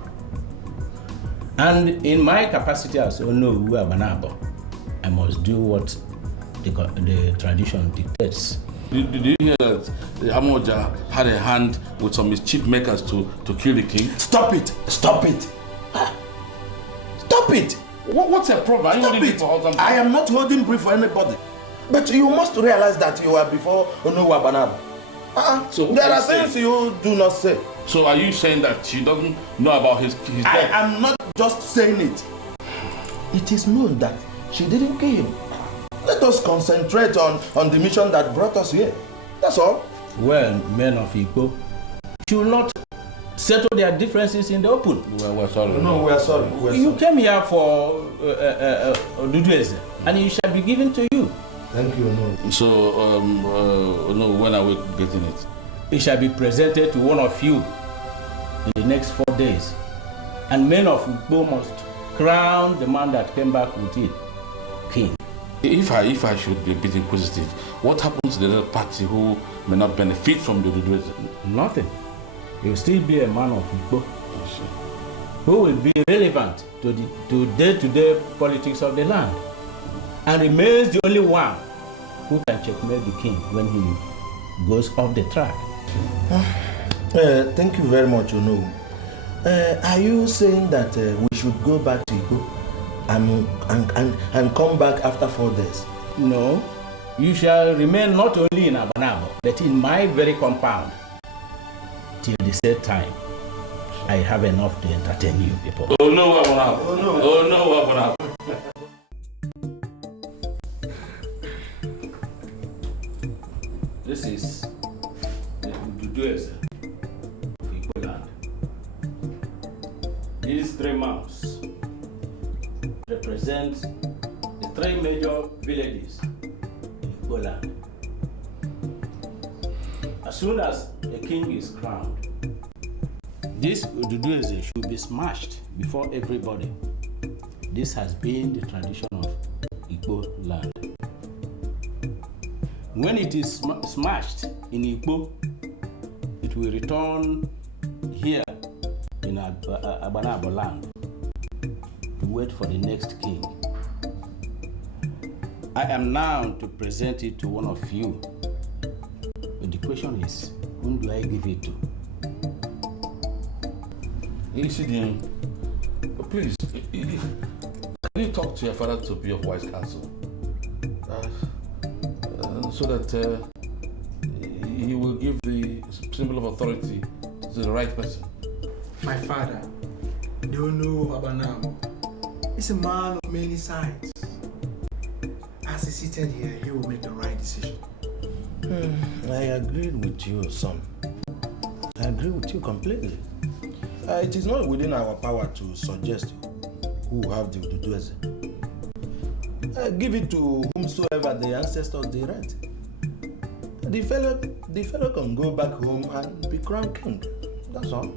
And in my capacity as Onowu Agbanabo, I must do what the tradition dictates. Did you hear that the Amoja had a hand with some mischief makers to kill the king? Stop it! Stop it! Stop it! What's your problem? Are you holding brief for something? I am not holding brief for anybody. But you must realize that you are before Onowu Agbanabo. So there are things you do not say. So are you saying that she doesn't know about his death? I am not just saying it. It is known that she didn't kill him. Let us concentrate on the mission that brought us here. That's all. Well, men of Igbo should not settle their differences in the open. We're sorry. No, we are sorry. You came here for Odudueze, and it shall be given to you. Thank you, no. So, when are we getting it? It shall be presented to one of you in the next 4 days. And men of Igbo must crown the man that came back with it king. If I should be a bit inquisitive, what happens to the other party who may not benefit from the Odudueze? Nothing. He will still be a man of Igbo who will be relevant to the day-to-day politics of the land and remains the only one who can checkmate the king when he goes off the track. Thank you very much, Ono. Are you saying that we should go back to Igbo and come back after 4 days? No, you shall remain not only in Abanabo, but in my very compound till the said time. I have enough to entertain you people. Oh no, Abanabo. Oh no. Oh no, Abanabo. This is the Ududueze of Igbo land. These 3 mounts represent the 3 major villages in Igbo land. As soon as a king is crowned, this Ududueze should be smashed before everybody. This has been the tradition of Igbo land. When it is smashed in Igbo, it will return here in Abanabo land to wait for the next king. I am now to present it to one of you. But the question is, whom do I give it to? Isidin, please, can you talk to your father to be of wise counsel? So that he will give the symbol of authority to the right person. My father, don't know Abanabo. He's a man of many sides. As he seated here, he will make the right decision. I agree with you, son. I agree with you completely. It is not within our power to suggest who have the Ududueze. Give it to whomsoever the ancestors direct. The fellow can go back home and be crowned king. That's all.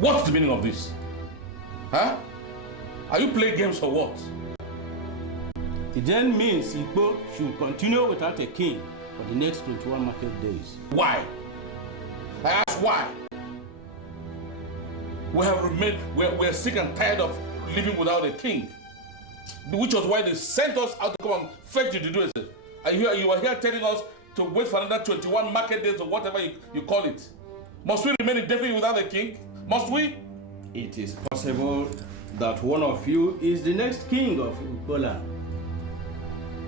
What's the meaning of this? Huh? Are you playing games or what? It then means Igbo should continue without a king for the next 21 market days. Why? I ask why? We're sick and tired of living without a king. Which was why they sent us out to come and fetch the Ududueze. And you are here telling us to wait for another 21 market days or whatever you call it. Must we remain indefinitely without a king? Must we? It is possible that one of you is the next king of Igbo land.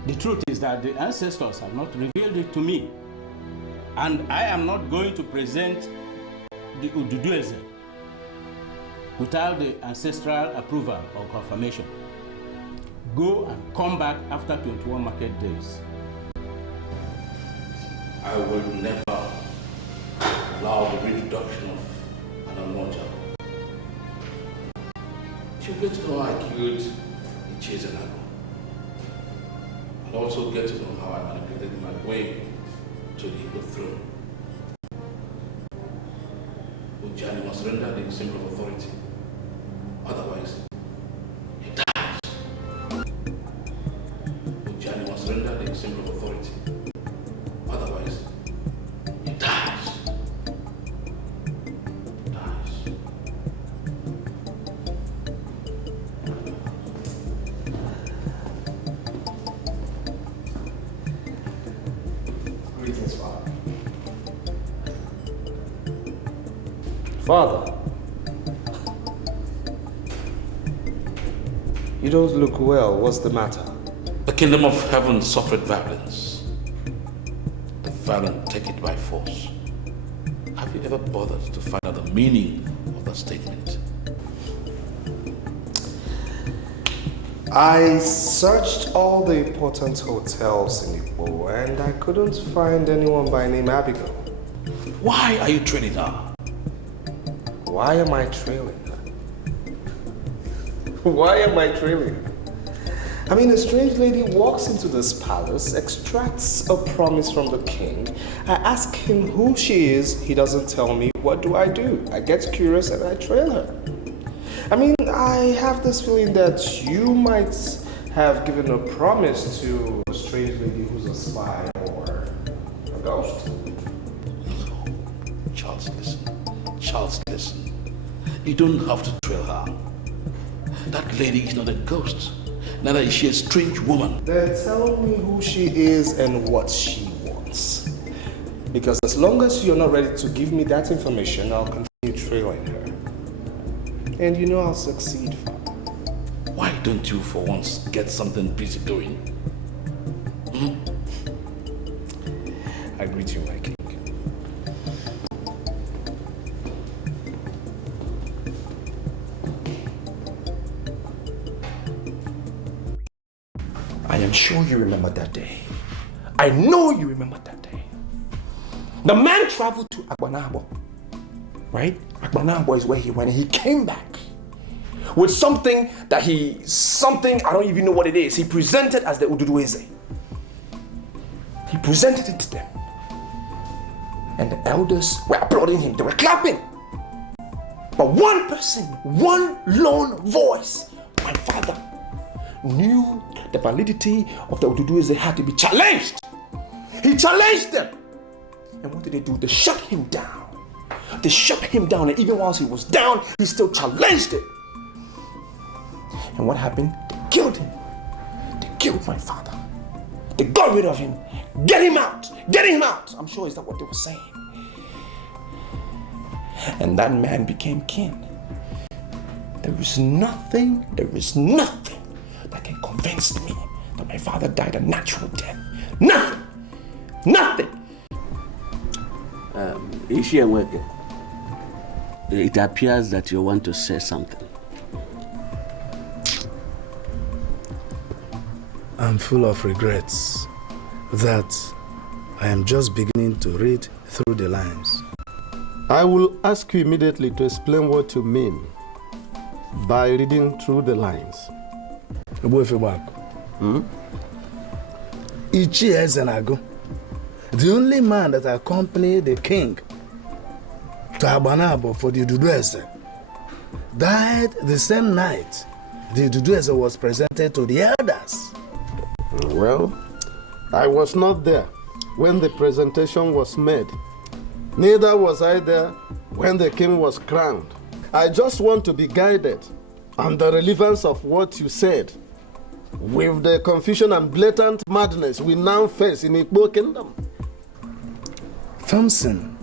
The truth is that the ancestors have not revealed it to me. And I am not going to present the Ududueze without the ancestral approval or confirmation. Go and come back after 21 market days. I will never allow the reintroduction of an Omoa. She'll get to know how I killed Ichezenago. And also get to know how I manipulated my way to the Igbo throne. Ujani must render the symbol of authority. Otherwise, he dies. Ujani must render the symbol of authority. Otherwise, he dies. Greetings, Father. Father, you don't look well. What's the matter? The kingdom of heaven suffered violence. The violent take it by force. Have you ever bothered to find out the meaning of that statement? I searched all the important hotels in Igbo and I couldn't find anyone by name Abigail. Why are you trailing her? Why am I trailing her? Why am I trailing? I mean, a strange lady walks into this palace, extracts a promise from the king. I ask him who she is, he doesn't tell me. What do? I get curious and I trail her. I mean, I have this feeling that you might have given a promise to a strange lady who's a spy or a ghost. Charles, listen. Charles, listen. You don't have to trail her. That lady is not a ghost. Neither is she a strange woman. Then tell me who she is and what she wants. Because as long as you're not ready to give me that information, I'll continue trailing her. And you know I'll succeed. Why don't you for once get something busy going? I greet you, my king. I am sure you remember that day. I know you remember that day. The man traveled to Agbanabo, right? Agbanabo is where he went and he came back with something that I don't even know what it is. He presented as the Ududueze. He presented it to them. And the elders were applauding him. They were clapping. But one person, one lone voice, my father, knew the validity of the Ududueze had to be challenged. He challenged them. And what did they do? They shut him down. They shut him down, and even whilst he was down, he still challenged it. And what happened? They killed him. They killed my father. They got rid of him. Get him out! Get him out! I'm sure is that what they were saying. And that man became king. There is nothing that can convince me that my father died a natural death. Nothing! Nothing! Ishienweke, it appears that you want to say something. I'm full of regrets that I am just beginning to read through the lines. I will ask you immediately to explain what you mean by reading through the lines. Ichi Ezenago, the only man that accompanied the king to Agbanabo for the Ududueze, died the same night the Ududueze was presented to the elders. Well, I was not there when the presentation was made. Neither was I there when the king was crowned. I just want to be guided on the relevance of what you said with the confusion and blatant madness we now face in Igbo kingdom. Thompson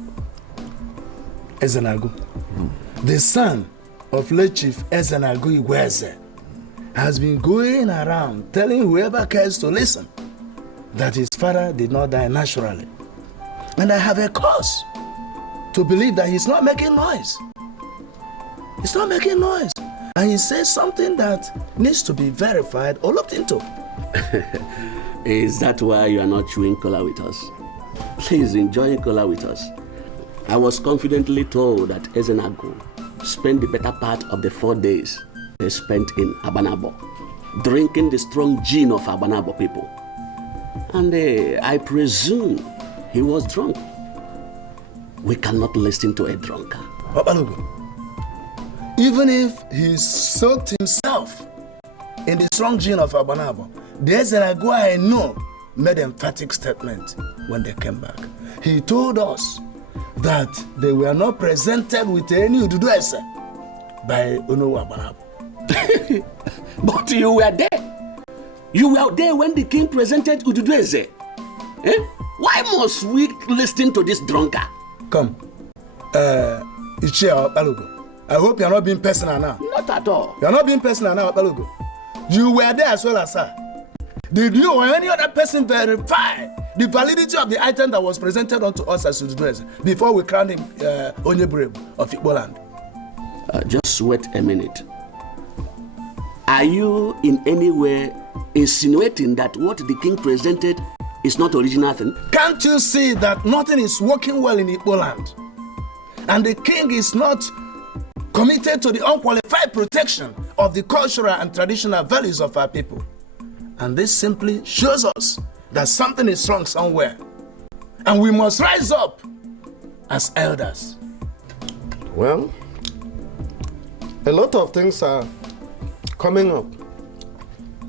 Ezenago, the son of late Chief Ezenago Igweze, has been going around telling whoever cares to listen that his father did not die naturally. And I have a cause to believe that he's not making noise. He's not making noise. And he says something that needs to be verified or looked into. Is that why you are not chewing cola with us? Please enjoy cola with us. I was confidently told that Ezenago spent the better part of the 4 days they spent in Agbanabo, drinking the strong gin of Agbanabo people. And I presume he was drunk. We cannot listen to a drunkard. Even if he soaked himself in the strong gin of Agbanabo, the Ezenago I know made an emphatic statement when they came back. He told us that they were not presented with any Ududueze by Omoa Agbanabo. But you were there. You were there when the king presented Ududueze. Why must we listen to this drunkard? Come, Ichia Balugo. I hope you are not being personal now. Not at all. You are not being personal now, Balugo. You were there as well as her. Did you or any other person verify the validity of the item that was presented unto us as Ududueze before we crowned him Onyebrem of Igbo land? Just wait a minute. Are you in any way insinuating that what the king presented is not original thing? Can't you see that nothing is working well in Igbo land? And the king is not committed to the unqualified protection of the cultural and traditional values of our people. And this simply shows us that something is wrong somewhere. And we must rise up as elders. Well, a lot of things are coming up.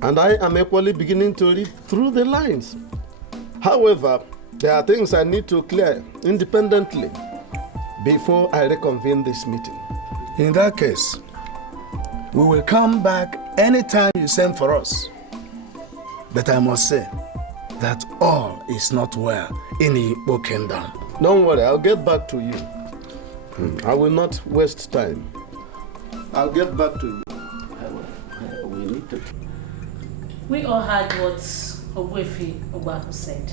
And I am equally beginning to read through the lines. However, there are things I need to clear independently before I reconvene this meeting. In that case, we will come back anytime you send for us. But I must say that all is not well in the Igbo kingdom. Don't worry, I'll get back to you. I will not waste time. I'll get back to you. We all heard what Ogwefi Ogbaku said.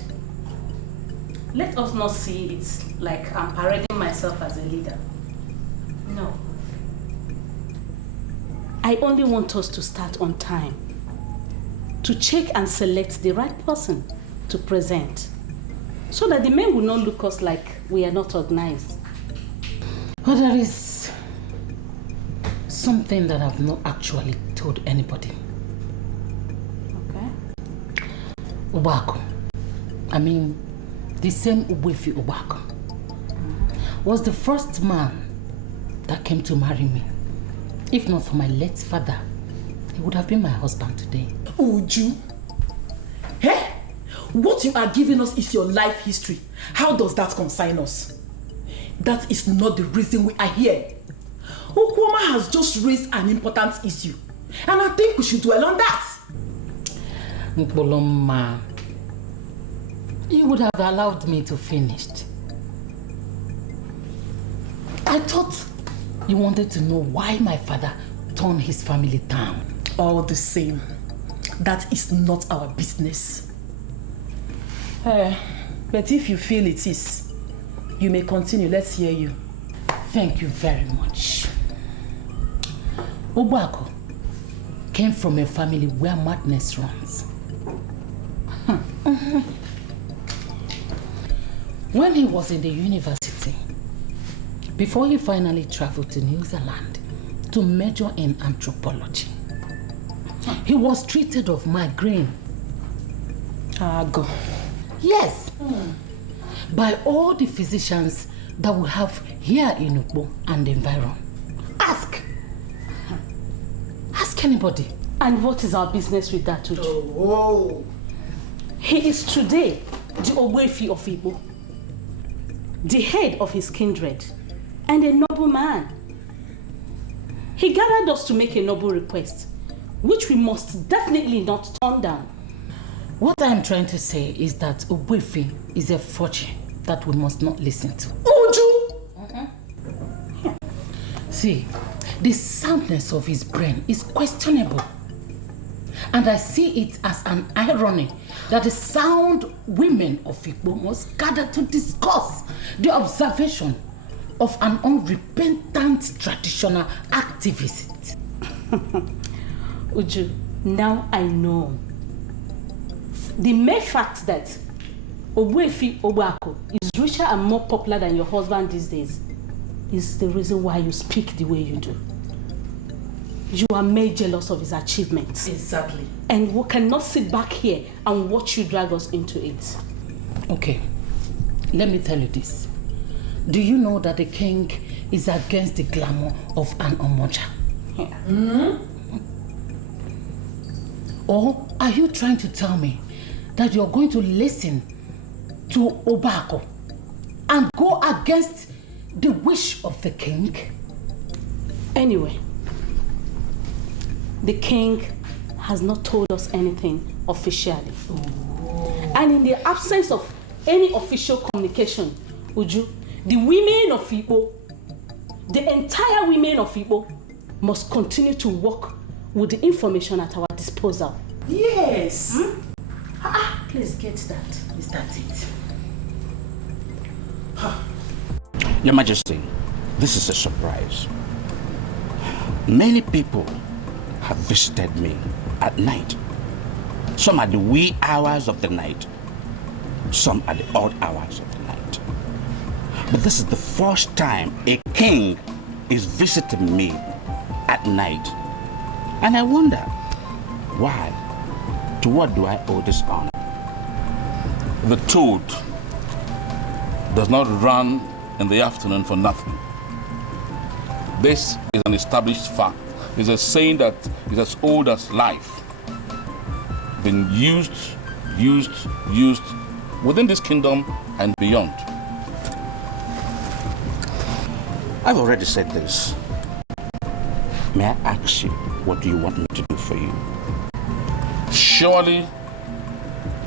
Let us not see it like I'm parading myself as a leader. No. I only want us to start on time, to check and select the right person to present, so that the men will not look us like we are not organized. But there is something that I've not actually told anybody. Okay. Ubako, I mean, the same Ogwefi Ubako, was the first man that came to marry me. If not for my late father, he would have been my husband today. Uju, hey, what you are giving us is your life history. How does that concern us? That is not the reason we are here. Okwoma has just raised an important issue, and I think we should dwell on that. Nkoloma, you would have allowed me to finish. I thought you wanted to know why my father turned his family down. All the same, that is not our business. But if you feel it is, you may continue. Let's hear you. Thank you very much. Ubako came from a family where madness runs. When he was in the university, before he finally traveled to New Zealand to major in anthropology, he was treated of migraine. Go. Yes. By all the physicians that we have here in Ukbo and the environ. Ask anybody. And what is our business with that, Uju? Oh. He is today the Ogwefi of Igbo, the head of his kindred, and a noble man. He gathered us to make a noble request, which we must definitely not turn down. What I'm trying to say is that Ogwefi is a fortune that we must not listen to. Uju! See, the soundness of his brain is questionable. And I see it as an irony that the sound women of Igbo must gather to discuss the observation of an unrepentant traditional activist. Uju, now I know. The mere fact that Ogwefi Ogwako is richer and more popular than your husband these days is the reason why you speak the way you do. You are made jealous of his achievements. Exactly. And we cannot sit back here and watch you drag us into it. Okay, let me tell you this. Do you know that the king is against the glamour of an Omoja? Yeah. Or are you trying to tell me that you're going to listen to Obako and go against the wish of the king? Anyway, the king has not told us anything officially. And in the absence of any official communication, Uju, the women of Igbo, the entire women of Igbo, must continue to work with the information at our disposal. Yes. Please get that. Is that it? Your Majesty, this is a surprise. Many people have visited me at night. Some at the wee hours of the night, some at the odd hours of the night. But this is the first time a king is visiting me at night. And I wonder, why? To what do I owe this honor? The toad does not run in the afternoon for nothing. This is an established fact. It's a saying that is as old as life. Been used within this kingdom and beyond. I've already said this. May I ask you, what do you want me to do for you? Surely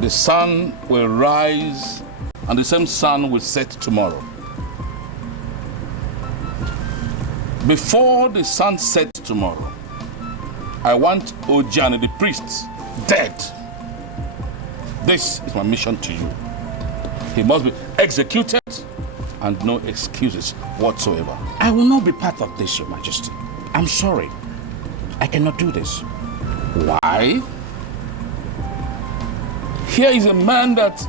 the sun will rise and the same sun will set tomorrow. Before the sun sets tomorrow, I want Ojani the priest dead. This is my mission to you. He must be executed and no excuses whatsoever. I will not be part of this, Your Majesty. I'm sorry. I cannot do this. Why? Here is a man that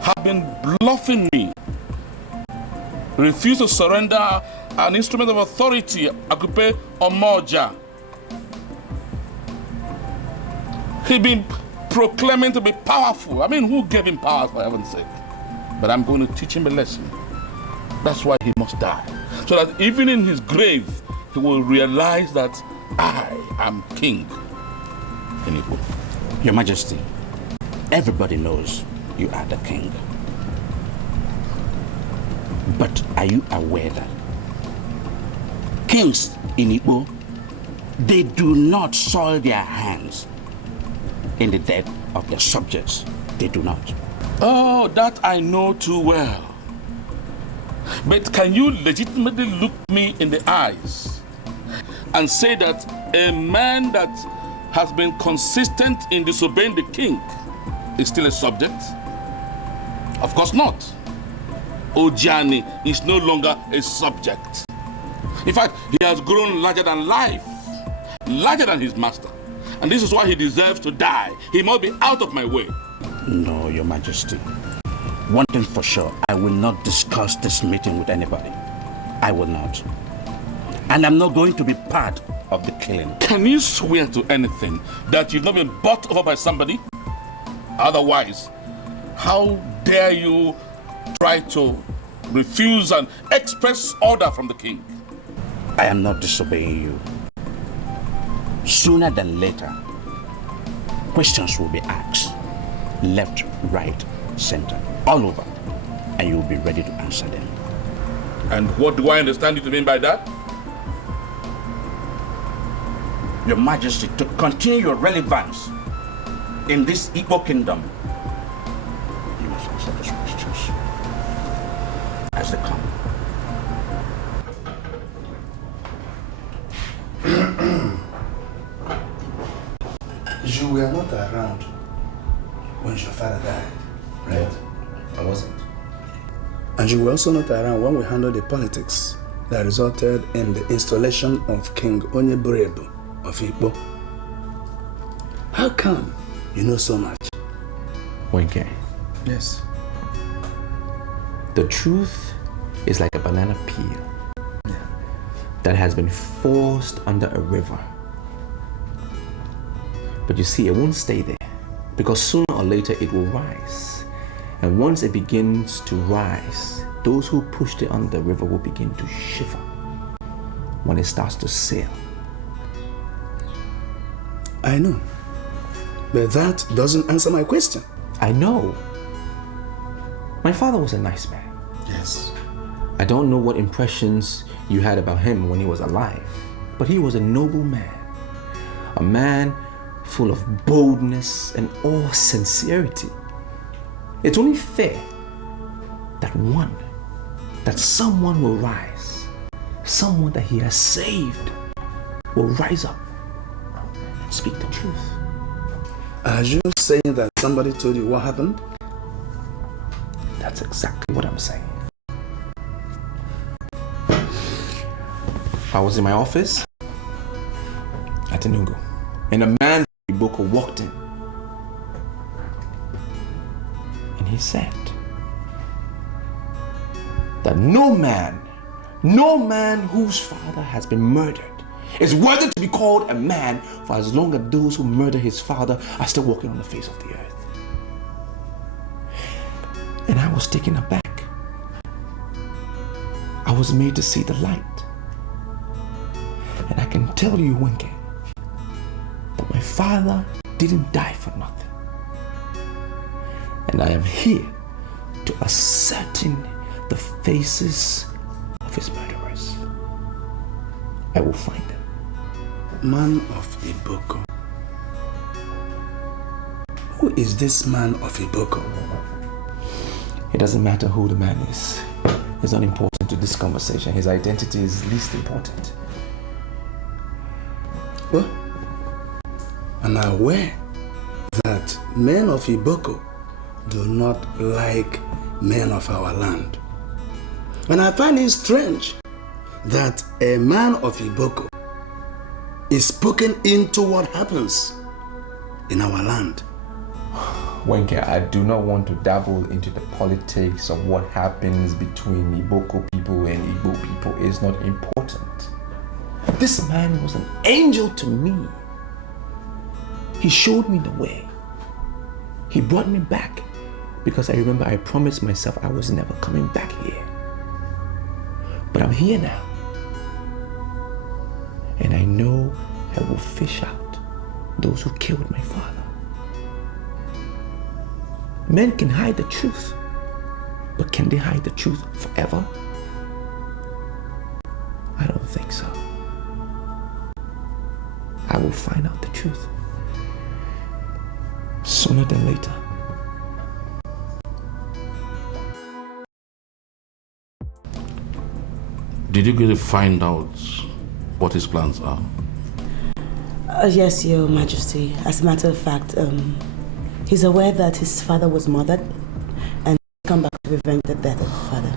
has been bluffing me. Refused to surrender an instrument of authority, Akupe Omoa. He's been proclaiming to be powerful. I mean, who gave him power, for heaven's sake? But I'm going to teach him a lesson. That's why he must die. So that even in his grave, he will realize that I am king in Igbo. Your Majesty, everybody knows you are the king. But are you aware that kings in Igbo, they do not soil their hands in the death of their subjects? They do not. Oh, that I know too well. But can you legitimately look me in the eyes and say that a man that has been consistent in disobeying the king is still a subject? Of course not. Ojani is no longer a subject. In fact, he has grown larger than life, larger than his master. And this is why he deserves to die. He must be out of my way. No, Your Majesty. One thing for sure, I will not discuss this meeting with anybody. I will not. And I'm not going to be part of the killing. Can you swear to anything that you've not been bought over by somebody? Otherwise, how dare you try to refuse and express order from the king? I am not disobeying you. Sooner than later, questions will be asked. Left, right, center, all over. And you will be ready to answer them. And what do I understand you to mean by that? Your Majesty, to continue your relevance in this Igbo kingdom, you must answer those questions as they come. You were not around when your father died, right? I wasn't. And you were also not around when we handled the politics that resulted in the installation of King Onyeburebu of Igbo. How come you know so much? Wenke. Yes. The truth is like a banana peel that has been forced under a river. But you see, it won't stay there because sooner or later it will rise. And once it begins to rise, those who pushed it under the river will begin to shiver when it starts to sail. I know. But that doesn't answer my question. I know. My father was a nice man. Yes. I don't know what impressions you had about him when he was alive, but he was a noble man. A man full of boldness and all sincerity. It's only fair that someone will rise, someone that he has saved will rise up and speak the truth. Are you saying that somebody told you what happened? That's exactly what I'm saying. I was in my office at Enugu, and a man from Iboko walked in. And he said that no man whose father has been murdered is worthy to be called a man for as long as those who murder his father are still walking on the face of the earth. And I was taken aback. I was made to see the light. And I can tell you, Winke, that my father didn't die for nothing. And I am here to ascertain the faces of his murderers. I will find them. Man of Iboko. Who is this man of Iboko? It doesn't matter who the man is. It's not important to this conversation. His identity is least important. Well, I'm aware that men of Iboko do not like men of our land. And I find it strange that a man of Iboko is spoken into what happens in our land. Wenke, I do not want to dabble into the politics of what happens between Iboko people and Igbo people. It's not important. This man was an angel to me. He showed me the way. He brought me back because I remember I promised myself I was never coming back here. But I'm here now. And I know I will fish out those who killed my father. Men can hide the truth, but can they hide the truth forever? I don't think so. I will find out the truth sooner than later. Did you get to find out what his plans are? Yes, Your Majesty. As a matter of fact, he's aware that his father was murdered and come back to revenge the death of his father.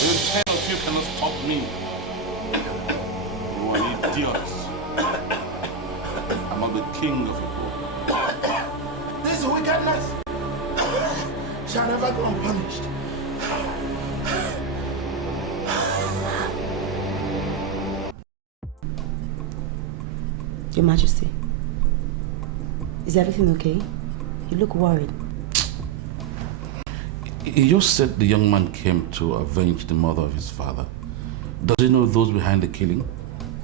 The 10 of you cannot stop me. You are idiots. I'm not the king of Igbo. This wickedness shall never go unpunished. Your Majesty, is everything okay? You look worried. He just said the young man came to avenge the mother of his father. Does he know those behind the killing?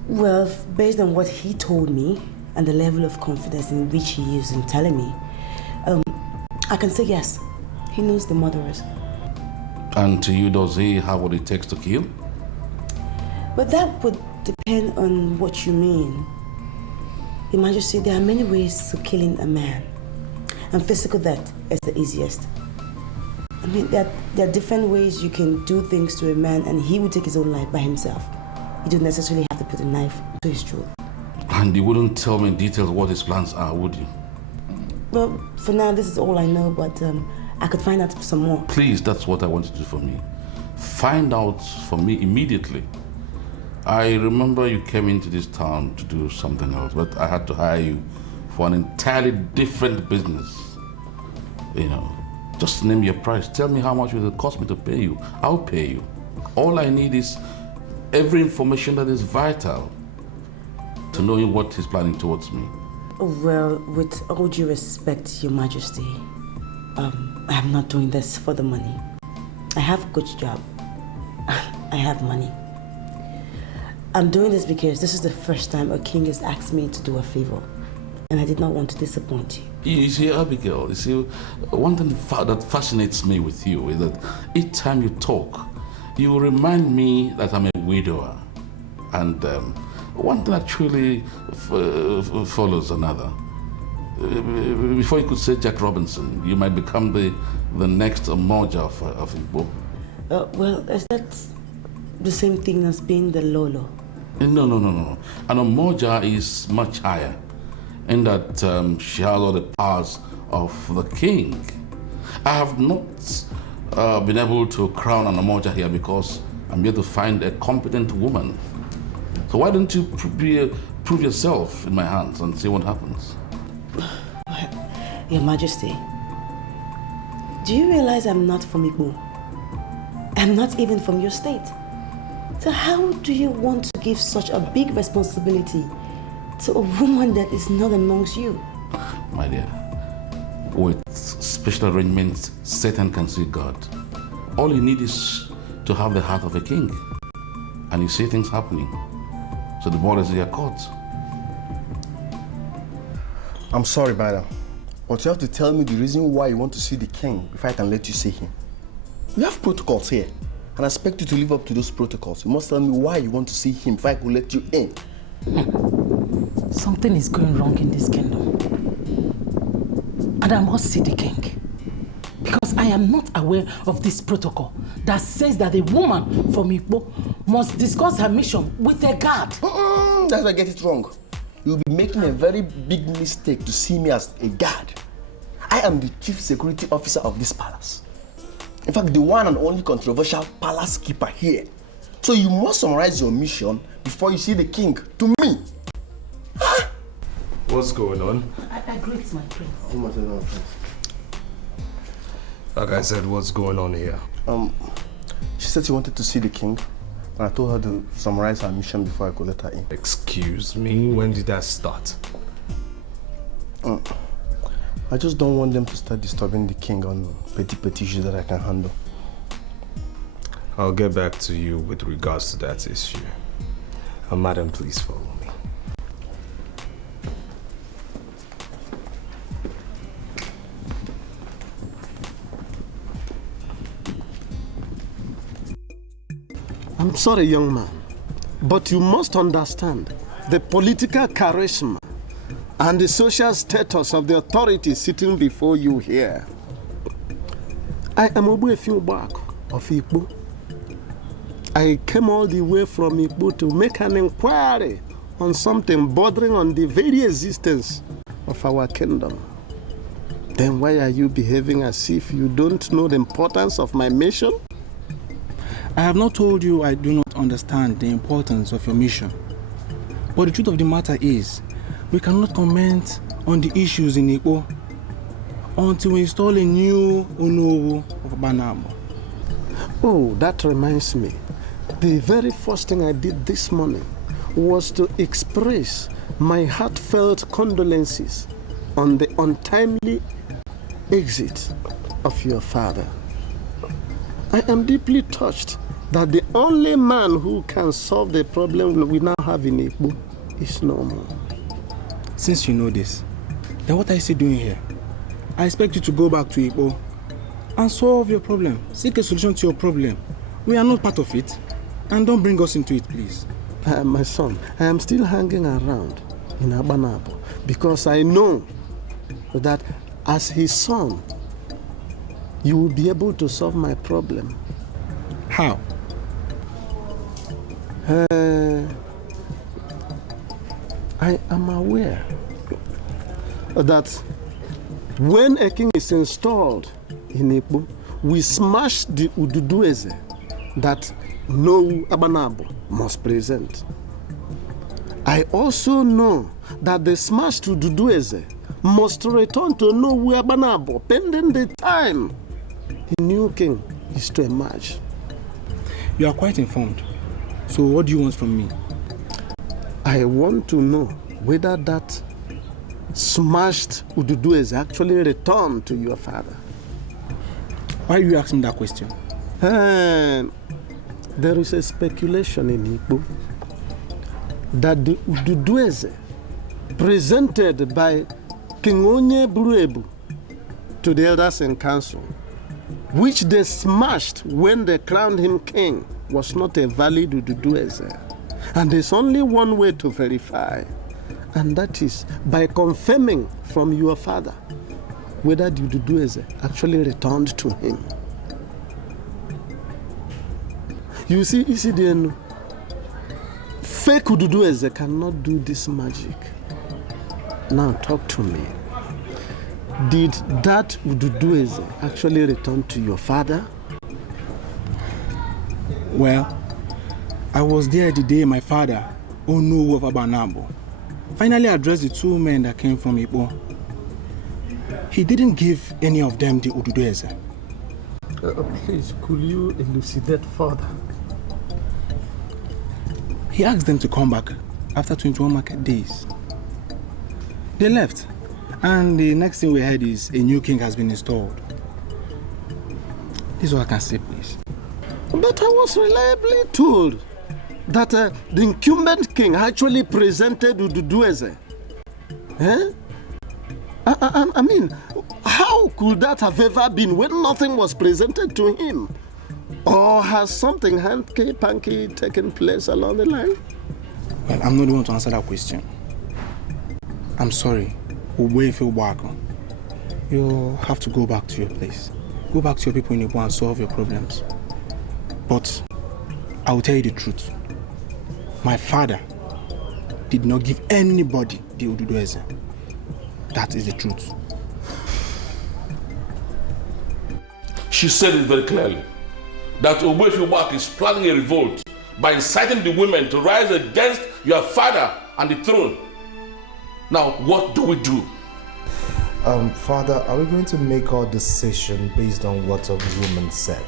Well, based on what he told me and the level of confidence in which he is in telling me, I can say yes, he knows the murderers. And to you, does he have what it takes to kill? But that would depend on what you mean. Your Majesty, there are many ways to killing a man, and physical death is the easiest. I mean, there are different ways you can do things to a man and he will take his own life by himself. You don't necessarily have to put a knife to his throat. And you wouldn't tell me in detail what his plans are, would you? Well, for now, this is all I know, but I could find out some more. Please, that's what I want you to do for me. Find out for me immediately. I remember you came into this town to do something else, but I had to hire you for an entirely different business. You know, just name your price. Tell me how much it will cost me to pay you. I'll pay you. All I need is every information that is vital to knowing what he's planning towards me. Well, with all due respect, Your Majesty, I'm not doing this for the money. I have a good job. I have money. I'm doing this because this is the first time a king has asked me to do a favor, and I did not want to disappoint you. You see, Abigail, you see, one thing that fascinates me with you is that each time you talk, you remind me that I'm a widower. And one thing actually follows another. Before you could say Jack Robinson, you might become the next Omoa of Igbo. Well, is that the same thing as being the Lolo? No. An Omoa is much higher in that she has all the powers of the king. I have not been able to crown an Omoa here because I'm here to find a competent woman. So why don't you prove yourself in my hands and see what happens? Your Majesty, do you realize I'm not from Igbo? I'm not even from your state. So how do you want to give such a big responsibility to a woman that is not amongst you? My dear, with special arrangements, Satan can see God. All you need is to have the heart of a king. And you see things happening. So the ball is in your court. I'm sorry, madam, but you have to tell me the reason why you want to see the king before I can let you see him. We have protocols here, and I expect you to live up to those protocols. You must tell me why you want to see him before I can let you in. Something is going wrong in this kingdom. And I must see the king. Because I am not aware of this protocol that says that a woman from Igbo must discuss her mission with a guard. That's why I get it wrong. You'll be making a very big mistake to see me as a guard. I am the chief security officer of this palace. In fact, the one and only controversial palace keeper here. So you must summarize your mission before you see the king to me. Huh? What's going on? I greet my prince. Like I said, what's going on here? She said she wanted to see the king, and I told her to summarize her mission before I could let her in. Excuse me, when did that start? I just don't want them to start disturbing the king on petty issues that I can handle. I'll get back to you with regards to that issue. Madam, please follow me. I'm sorry, young man, but you must understand the political charisma and the social status of the authorities sitting before you here. I am Obuefi Ubak of Igbo. I came all the way from Igbo to make an inquiry on something bordering on the very existence of our kingdom. Then why are you behaving as if you don't know the importance of my mission? I have not told you I do not understand the importance of your mission. But the truth of the matter is, we cannot comment on the issues in Igbo until we install a new Omoa of Banabo. Oh, that reminds me. The very first thing I did this morning was to express my heartfelt condolences on the untimely exit of your father. I am deeply touched that the only man who can solve the problem we now have in Igbo is no more. Since you know this, then what are you still doing here? I expect you to go back to Igbo and solve your problem. Seek a solution to your problem. We are not part of it. And don't bring us into it, please. My son, I am still hanging around in Abanabo because I know that as his son, you will be able to solve my problem. How? I am aware that when a king is installed in Igbo, we smash the Ududueze that no Abanabo must present. I also know that the smashed Ududueze must return to Nowu Abanabo pending the time the new king is to emerge. You are quite informed. So what do you want from me? I want to know whether that smashed Ududueze actually returned to your father. Why are you asking that question? There is a speculation in Igbo that the Ududueze presented by King Onye Buruebu to the elders in council, which they smashed when they crowned him king, was not a valid Ududueze. And there's only one way to verify, and that is by confirming from your father whether the Ududueze actually returned to him. You see, Isidienu, fake Ududueze cannot do this magic. Now talk to me. Did that Ududueze actually return to your father? Well, I was there the day my father, Omoa of Abanabo, finally addressed the two men that came from Igbo he didn't give any of them the Ududueze. Please, could you elucidate further? He asked them to come back after 21 market days. They left, and the next thing we heard is a new king has been installed. This is what I can say, please. But I was reliably told that the incumbent king actually presented Ududueze. Eh? I mean, how could that have ever been when nothing was presented to him? Or has something hanky-panky taken place along the line? Well, I'm not the one to answer that question. I'm sorry. You have to go back to your place. Go back to your people in Igbo and solve your problems. But I will tell you the truth. My father did not give anybody the Ududueze. That is the truth. She said it very clearly that Ogbuefi is planning a revolt by inciting the women to rise against your father and the throne. Now, what do we do? Father, are we going to make our decision based on what a woman said?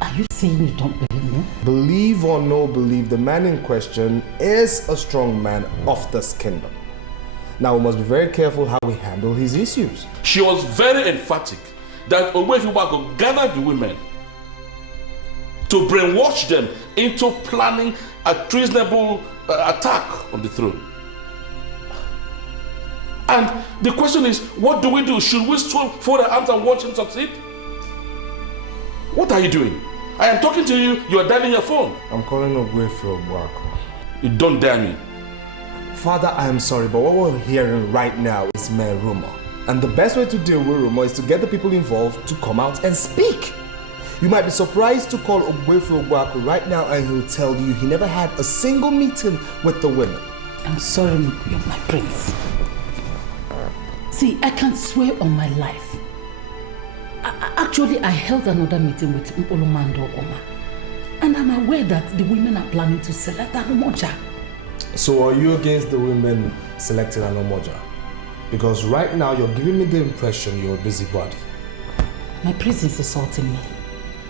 Are you saying you don't believe me? Believe or no believe, the man in question is a strong man of this kingdom. Now, we must be very careful how we handle his issues. She was very emphatic that Ogbuefi gathered the women to brainwash them into planning a treasonable attack on the throne. And the question is, what do we do? Should we fold our arms and watch him succeed? What are you doing? I am talking to you, you are dialing your phone. I'm calling Ogbuefi. You don't dare me. Father, I am sorry, but what we're hearing right now is mere rumor. And the best way to deal with rumor is to get the people involved to come out and speak. You might be surprised to call Ogbuefi right now and he'll tell you he never had a single meeting with the women. I'm sorry, you're my prince. See, I can swear on my life. Actually, I held another meeting with Mpolomando Oma. And I'm aware that the women are planning to select an Omoja. So are you against the women selecting an Omoja? Because right now you're giving me the impression you're a busybody. My prince is assaulting me.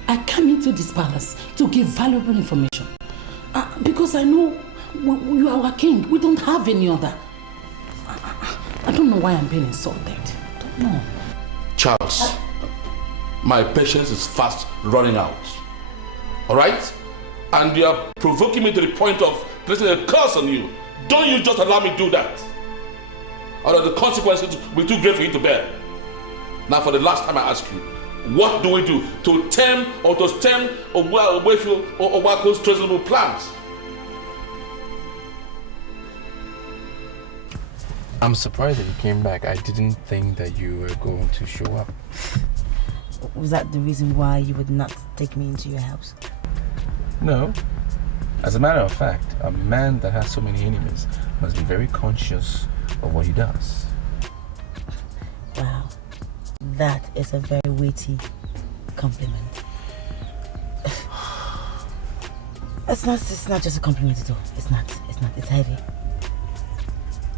I came into this palace to give valuable information. Because I know you are our king. We don't have any other. I don't know why I'm being insulted. I don't know. Charles, my patience is fast running out. Alright? And you are provoking me to the point of placing a curse on you. Don't you just allow me to do that. Or the consequences will be too great for you to bear. Now for the last time I ask you, what do we do to stem Ogbuefi's treasonable plans? I'm surprised that you came back. I didn't think that you were going to show up. Was that the reason why you would not take me into your house? No. As a matter of fact, a man that has so many enemies must be very conscious of what he does. Wow. That is a very weighty compliment. It's not just a compliment at all. It's not. It's heavy.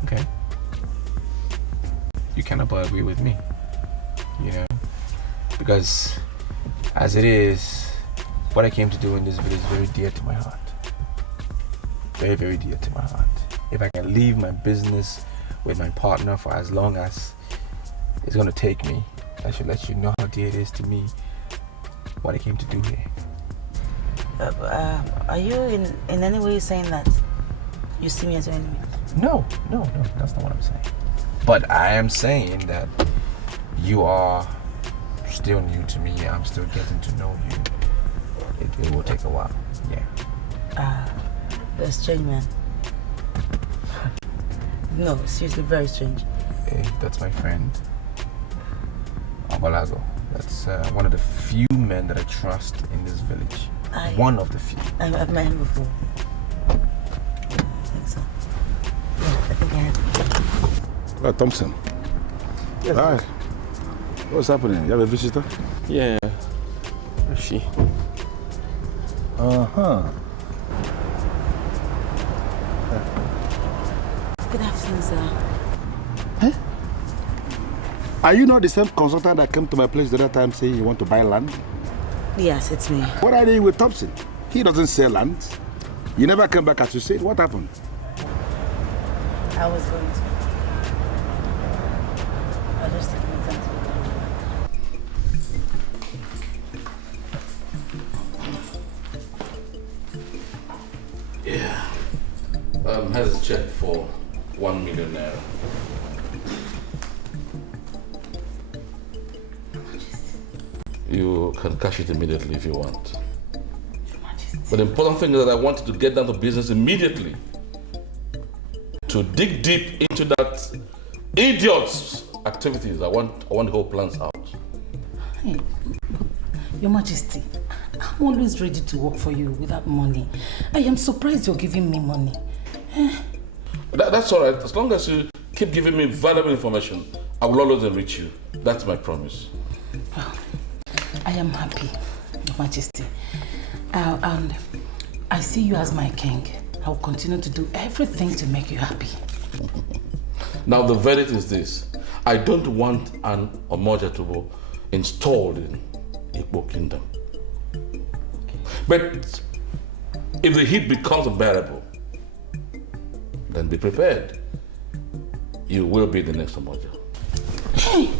Okay. You cannot but agree with me. You know? Because as it is, what I came to do in this village is very dear to my heart. Very, very dear to my heart. If I can leave my business with my partner for as long as it's going to take me, I should let you know how dear it is to me what I came to do here. Are you in any way saying that you see me as your enemy? No, that's not what I'm saying. But I am saying that you are still new to me. I'm still getting to know you. It will take a while, yeah. You're a strange man. No, seriously, very strange. Hey, that's my friend, Abalago. That's one of the few men that I trust in this village. One of the few. I've met him before. I think so. Yeah, I think I have. Thompson. Yes. Hi. What's happening? You have a visitor? Yeah. Where's she? Uh-huh. Good afternoon, sir. Huh? Are you not the same consultant that came to my place the other time saying you want to buy land? Yes, it's me. What are you doing with Thompson? He doesn't sell land. You never came back as you said. What happened? I was going to. I'll just take my time. Yeah. Has a check for 1 million naira. You can cash it immediately if you want. But the important thing is that I want you to get down to business immediately. To dig deep into that idiot's activities. I want the whole plans out. Hey, Your Majesty, I'm always ready to work for you without money. I am surprised you're giving me money. That's all right. As long as you keep giving me valuable information, I will always enrich you. That's my promise. Oh, I am happy, Your Majesty. And I see you as my king. I will continue to do everything to make you happy. Now the verdict is this. I don't want an Omoa to be installed in Igbo kingdom. But if the heat becomes unbearable, then be prepared. You will be the next Omoa. Hey,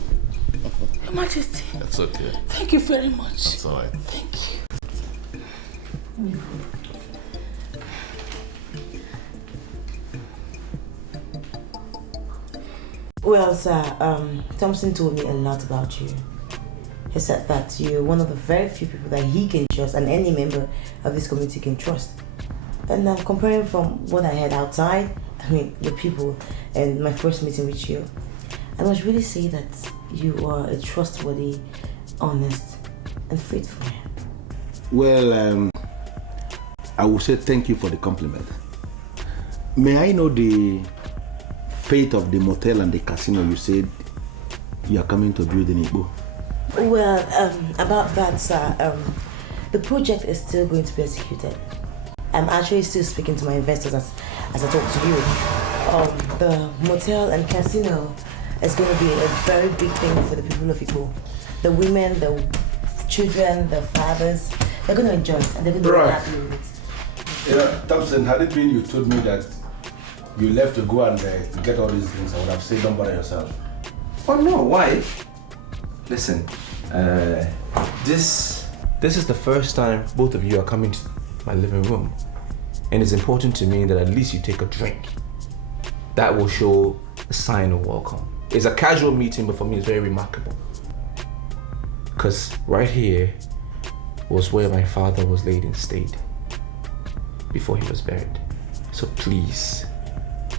Your Majesty. That's okay. Thank you very much. That's all right. Thank you. Well, sir, Thompson told me a lot about you. He said that you're one of the very few people that he can trust and any member of this community can trust. And I'm comparing from what I heard outside, the people and my first meeting with you, I must really say that you are a trustworthy, honest, and faithful man. Well, I will say thank you for the compliment. May I know the fate of the motel and the casino you said you are coming to build in Igbo? Well, about that, sir, the project is still going to be executed. I'm actually still speaking to my investors as I talk to you. The motel and casino is going to be a very big thing for the people of Igbo. The women, the children, the fathers, they're going to enjoy it and they're going to be happy with it. You know, Thompson, had it been you told me that you left to go and to get all these things, I would have said don't bother yourself. Oh no, why? Listen, this is the first time both of you are coming to my living room. And it's important to me that at least you take a drink. That will show a sign of welcome. It's a casual meeting, but for me it's very remarkable. Because right here was where my father was laid in state before he was buried. So please,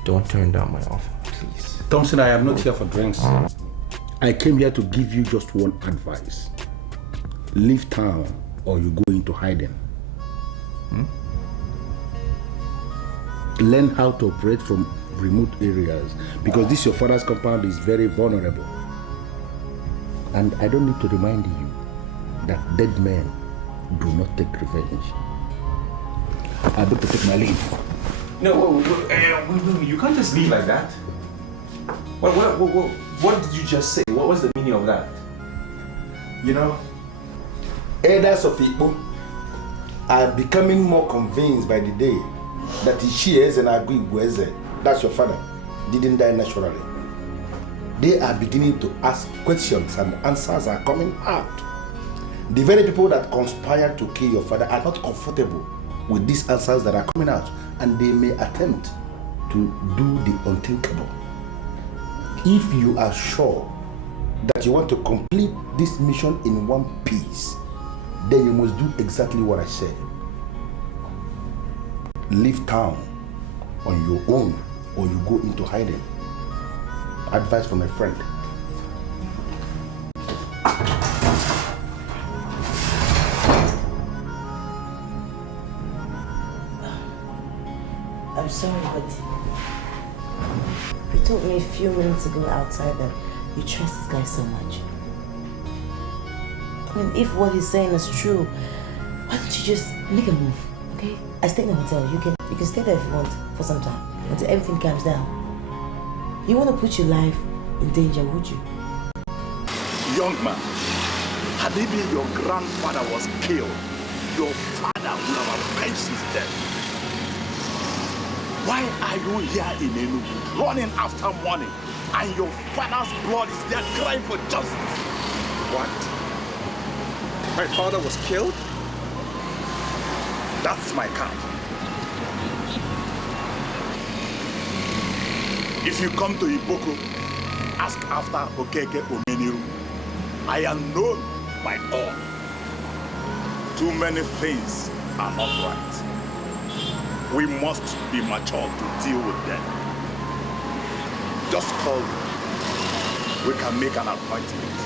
don't turn down my offer, please. Thompson, I am not here for drinks. I came here to give you just one advice. Leave town or you go into hiding. Learn how to operate from remote areas because this your father's compound is very vulnerable. And I don't need to remind you that dead men do not take revenge. I better take my leave. No, you can't just leave like that. What did you just say? What was the meaning of that? You know, elders of Igbo are becoming more convinced by the day that Ishieze and Agui, that's your father, didn't die naturally. They are beginning to ask questions and answers are coming out. The very people that conspired to kill your father are not comfortable with these answers that are coming out, and they may attempt to do the unthinkable. If you are sure that you want to complete this mission in one piece, then you must do exactly what I said. Leave town on your own or you go into hiding. Advice from a friend. I'm sorry, but you told me a few minutes ago outside that you trust this guy so much. I mean, if what he's saying is true, why don't you just make a move, okay? I stay in the hotel. You can stay there if you want for some time until everything calms down. You want to put your life in danger, would you? Young man, had it been your grandfather was killed, your father would have avenged his death. Why are you here in Enugu, running after money, and your father's blood is there crying for justice? What? My father was killed? That's my count. If you come to Iboko, ask after Okeke Omeniru. I am known by all. Too many things are not right. We must be mature to deal with them. Just call me. We can make an appointment.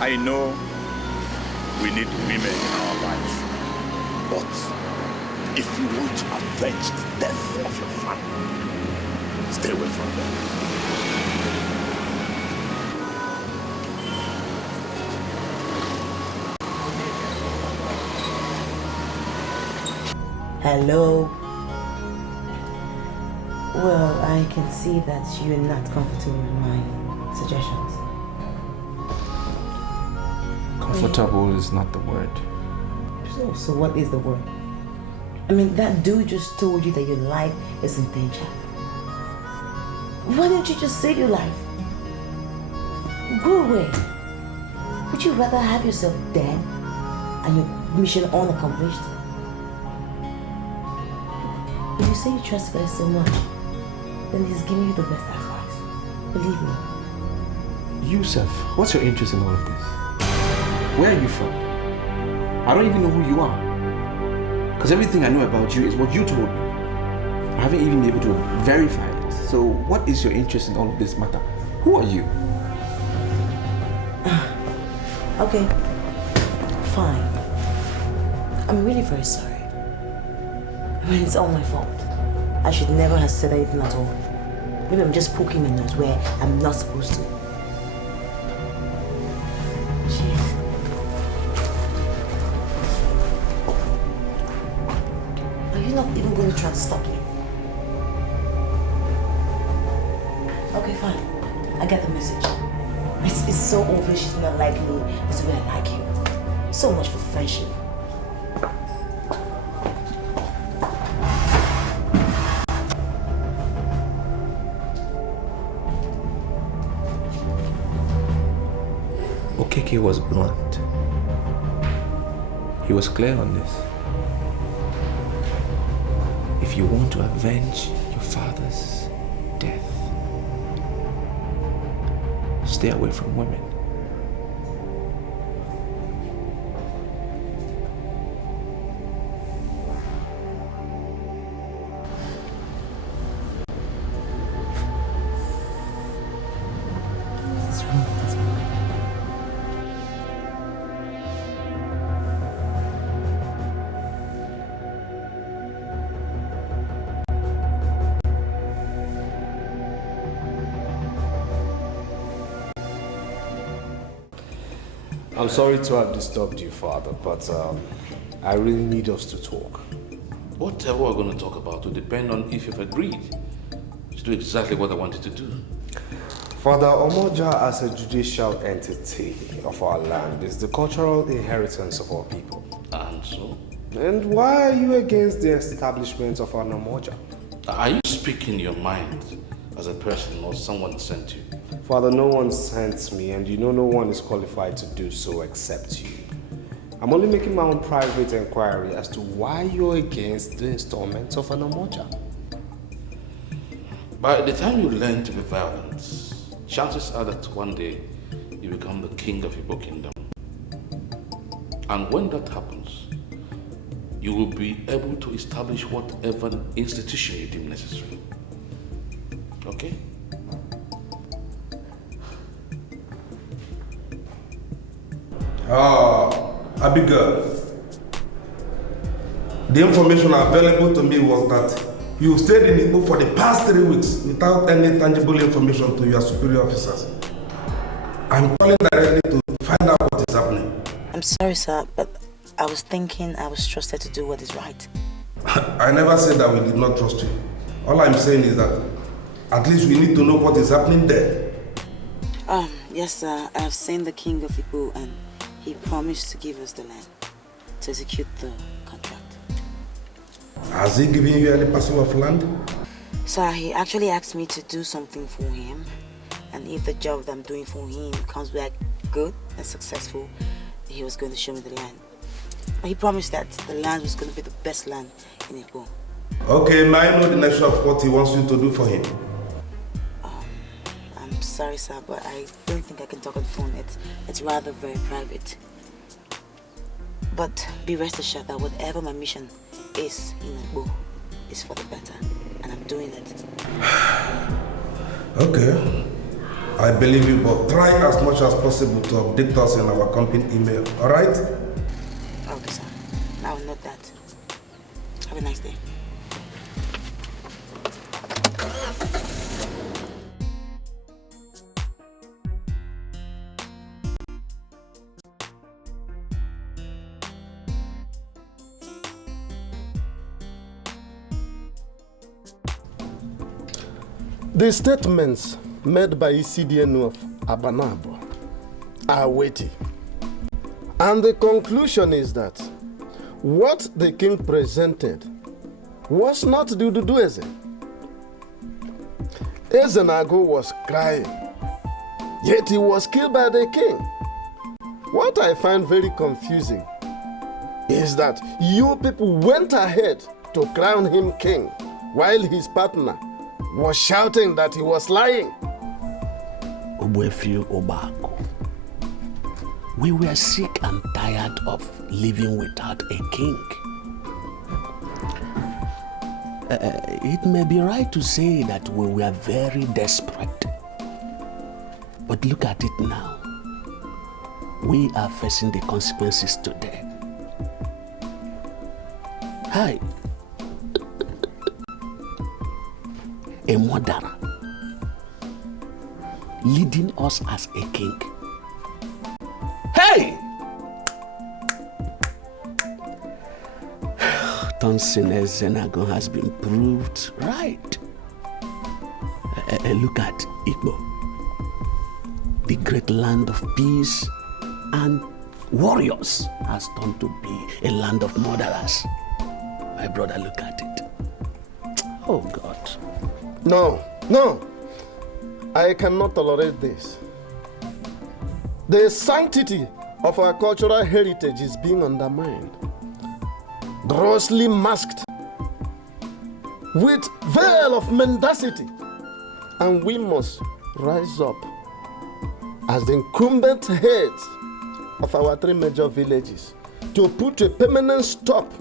I know we need women in our lives, but if you want to avenge the death of your family, stay away from them. Hello. Well, I can see that you're not comfortable with my suggestions. Comfortable is not the word. So what is the word? I mean, that dude just told you that your life is in danger. Why don't you just save your life? Go away. Would you rather have yourself dead and your mission unaccomplished? If you say you trust God so much, then he's giving you the best advice. Believe me. Yusuf, what's your interest in all of this? Where are you from? I don't even know who you are. Because everything I know about you is what you told me. I haven't even been able to verify it. So what is your interest in all of this matter? Who are you? Okay, fine. I'm really very sorry. I mean, it's all my fault. I should never have said anything at all. Maybe I'm just poking my nose where I'm not supposed to. Jeez. Are you not even going to try to stop me? Okay, fine. I get the message. It's so obvious she's not like me as the way I like you. So much for friendship. Okeke was blunt. He was clear on this. If you want to avenge your father's death, stay away from women. I'm sorry to have disturbed you, Father, but I really need us to talk. Whatever we're going to talk about will depend on if you've agreed to do exactly what I wanted to do. Father, Omoa as a judicial entity of our land is the cultural inheritance of our people. And so? And why are you against the establishment of an Omoa? Are you speaking your mind as a person or someone sent you? Father, no one sent me, and you know no one is qualified to do so except you. I'm only making my own private inquiry as to why you're against the installment of an Omoa. By the time you learn to be violent, chances are that one day you become the king of Igbo kingdom. And when that happens, you will be able to establish whatever institution you deem necessary. Okay? Abigail, the information available to me was that you stayed in Igbo for the past 3 weeks without any tangible information to your superior officers. I'm calling directly to find out what is happening. I'm sorry, sir, but I was thinking I was trusted to do what is right. I never said that we did not trust you. All I'm saying is that at least we need to know what is happening there. Yes, sir. I have seen the king of Igbo and he promised to give us the land to execute the contract. Has he given you any parcel of land? Sir, he actually asked me to do something for him. And if the job that I'm doing for him comes back good and successful, he was going to show me the land. He promised that the land was going to be the best land in Igbo. Okay, may I know the nature of what he wants you to do for him? I'm sorry, sir, but I don't think I can talk on the phone. It's rather very private. But be rest assured that whatever my mission is in Igbo is for the better, and I'm doing it. Okay. I believe you, but try as much as possible to update us in our company email, alright? Okay, sir. I will note that. Have a nice day. The statements made by CDNU of Abanabo are weighty. And the conclusion is that what the king presented was not Dudu Eze. Ezenago was crying, yet he was killed by the king. What I find very confusing is that you people went ahead to crown him king while his partner was shouting that he was lying. Obuefi Obako. We were sick and tired of living without a king. It may be right to say that we were very desperate. But look at it now. We are facing the consequences today. Hi. A murderer leading us as a king. Hey! Thompson Ezenago has been proved right. Look at Igbo, the great land of peace and warriors has turned to be a land of murderers. My brother, look at it. Oh God. No. I cannot tolerate this. The sanctity of our cultural heritage is being undermined, grossly masked with veil of mendacity, and we must rise up as the incumbent heads of our three major villages to put a permanent stop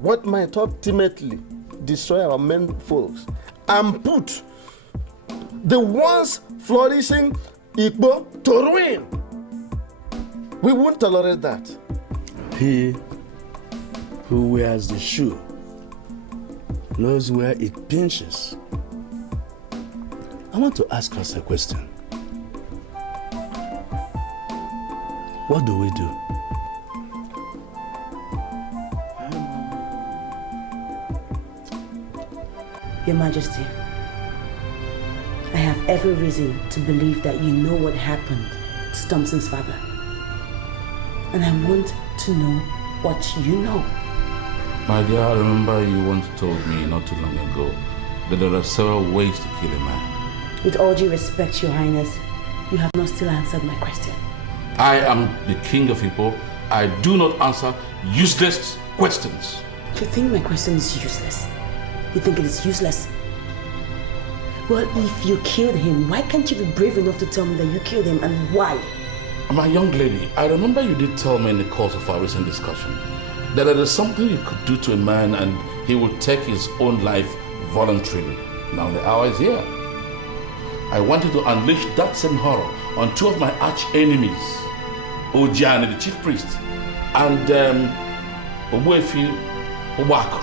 what might ultimately destroy our main folks and put the once flourishing Igbo to ruin. We won't tolerate that. He who wears the shoe knows where it pinches. I want to ask us a question. What do we do? Your Majesty, I have every reason to believe that you know what happened to Thompson's father. And I want to know what you know. My dear, I remember you once told me not too long ago that there are several ways to kill a man. With all due respect, Your Highness, you have not still answered my question. I am the king of Igbo. I do not answer useless questions. You think my question is useless? You think it is useless? Well, if you killed him, why can't you be brave enough to tell me that you killed him and why? My young lady, I remember you did tell me in the course of our recent discussion that there is something you could do to a man and he would take his own life voluntarily. Now the hour is here. I wanted to unleash that same horror on two of my arch enemies, Ojani, the chief priest, and Obuefi Obako,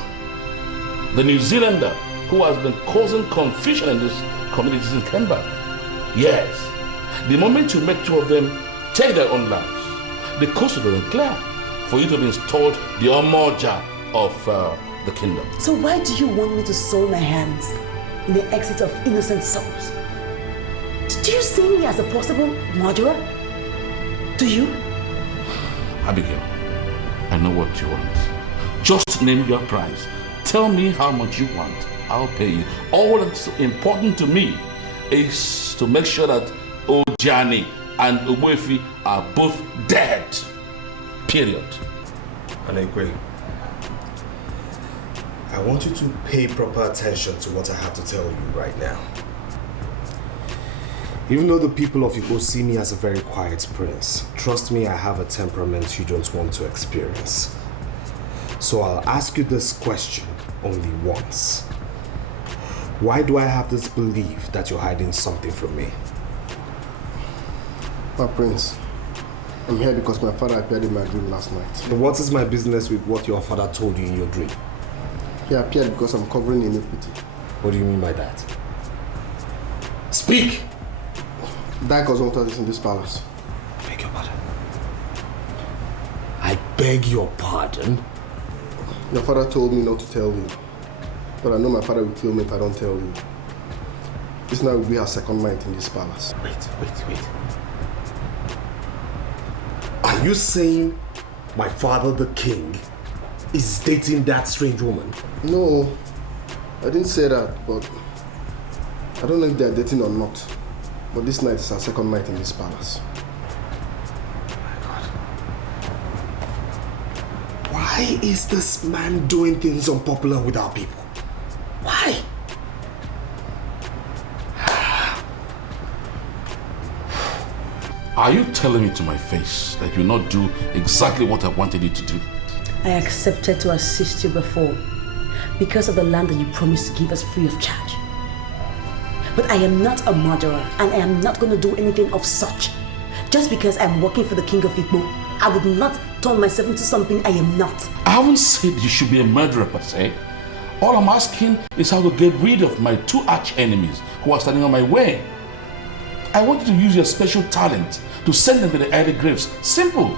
the New Zealander who has been causing confusion in these communities in Kemba. Yes, the moment you make two of them take their own lives, the coast will be clear for you to be installed the Omoa of the kingdom. So why do you want me to soil my hands in the exit of innocent souls? Do you see me as a possible murderer? Do you? Abigail, I know what you want. Just name your price. Tell me how much you want. I'll pay you. All that's important to me is to make sure that Ojani and Omoefi are both dead. Period. And I agree. I want you to pay proper attention to what I have to tell you right now. Even though the people of Igbo see me as a very quiet prince, trust me, I have a temperament you don't want to experience. So I'll ask you this question only once. Why do I have this belief that you're hiding something from me? My prince, I'm here because my father appeared in my dream last night. What is my business with what your father told you in your dream? He appeared because I'm covering iniquity. What do you mean by that? Speak! Dike was wanted this in this palace. Beg your pardon. I beg your pardon? Your father told me not to tell you. But I know my father will kill me if I don't tell you. This night will be our second night in this palace. Wait. Are you saying my father, the king, is dating that strange woman? No, I didn't say that, but I don't know if they're dating or not. But this night is our second night in this palace. My God. Why is this man doing things unpopular with our people? Why? Are you telling me to my face that you will not do exactly what I wanted you to do? I accepted to assist you before because of the land that you promised to give us free of charge. But I am not a murderer and I am not going to do anything of such. Just because I'm working for the king of Igbo, I would not turn myself into something I am not. I haven't said you should be a murderer per se. All I'm asking is how to get rid of my two arch enemies who are standing on my way. I want you to use your special talent to send them to the early graves. Simple.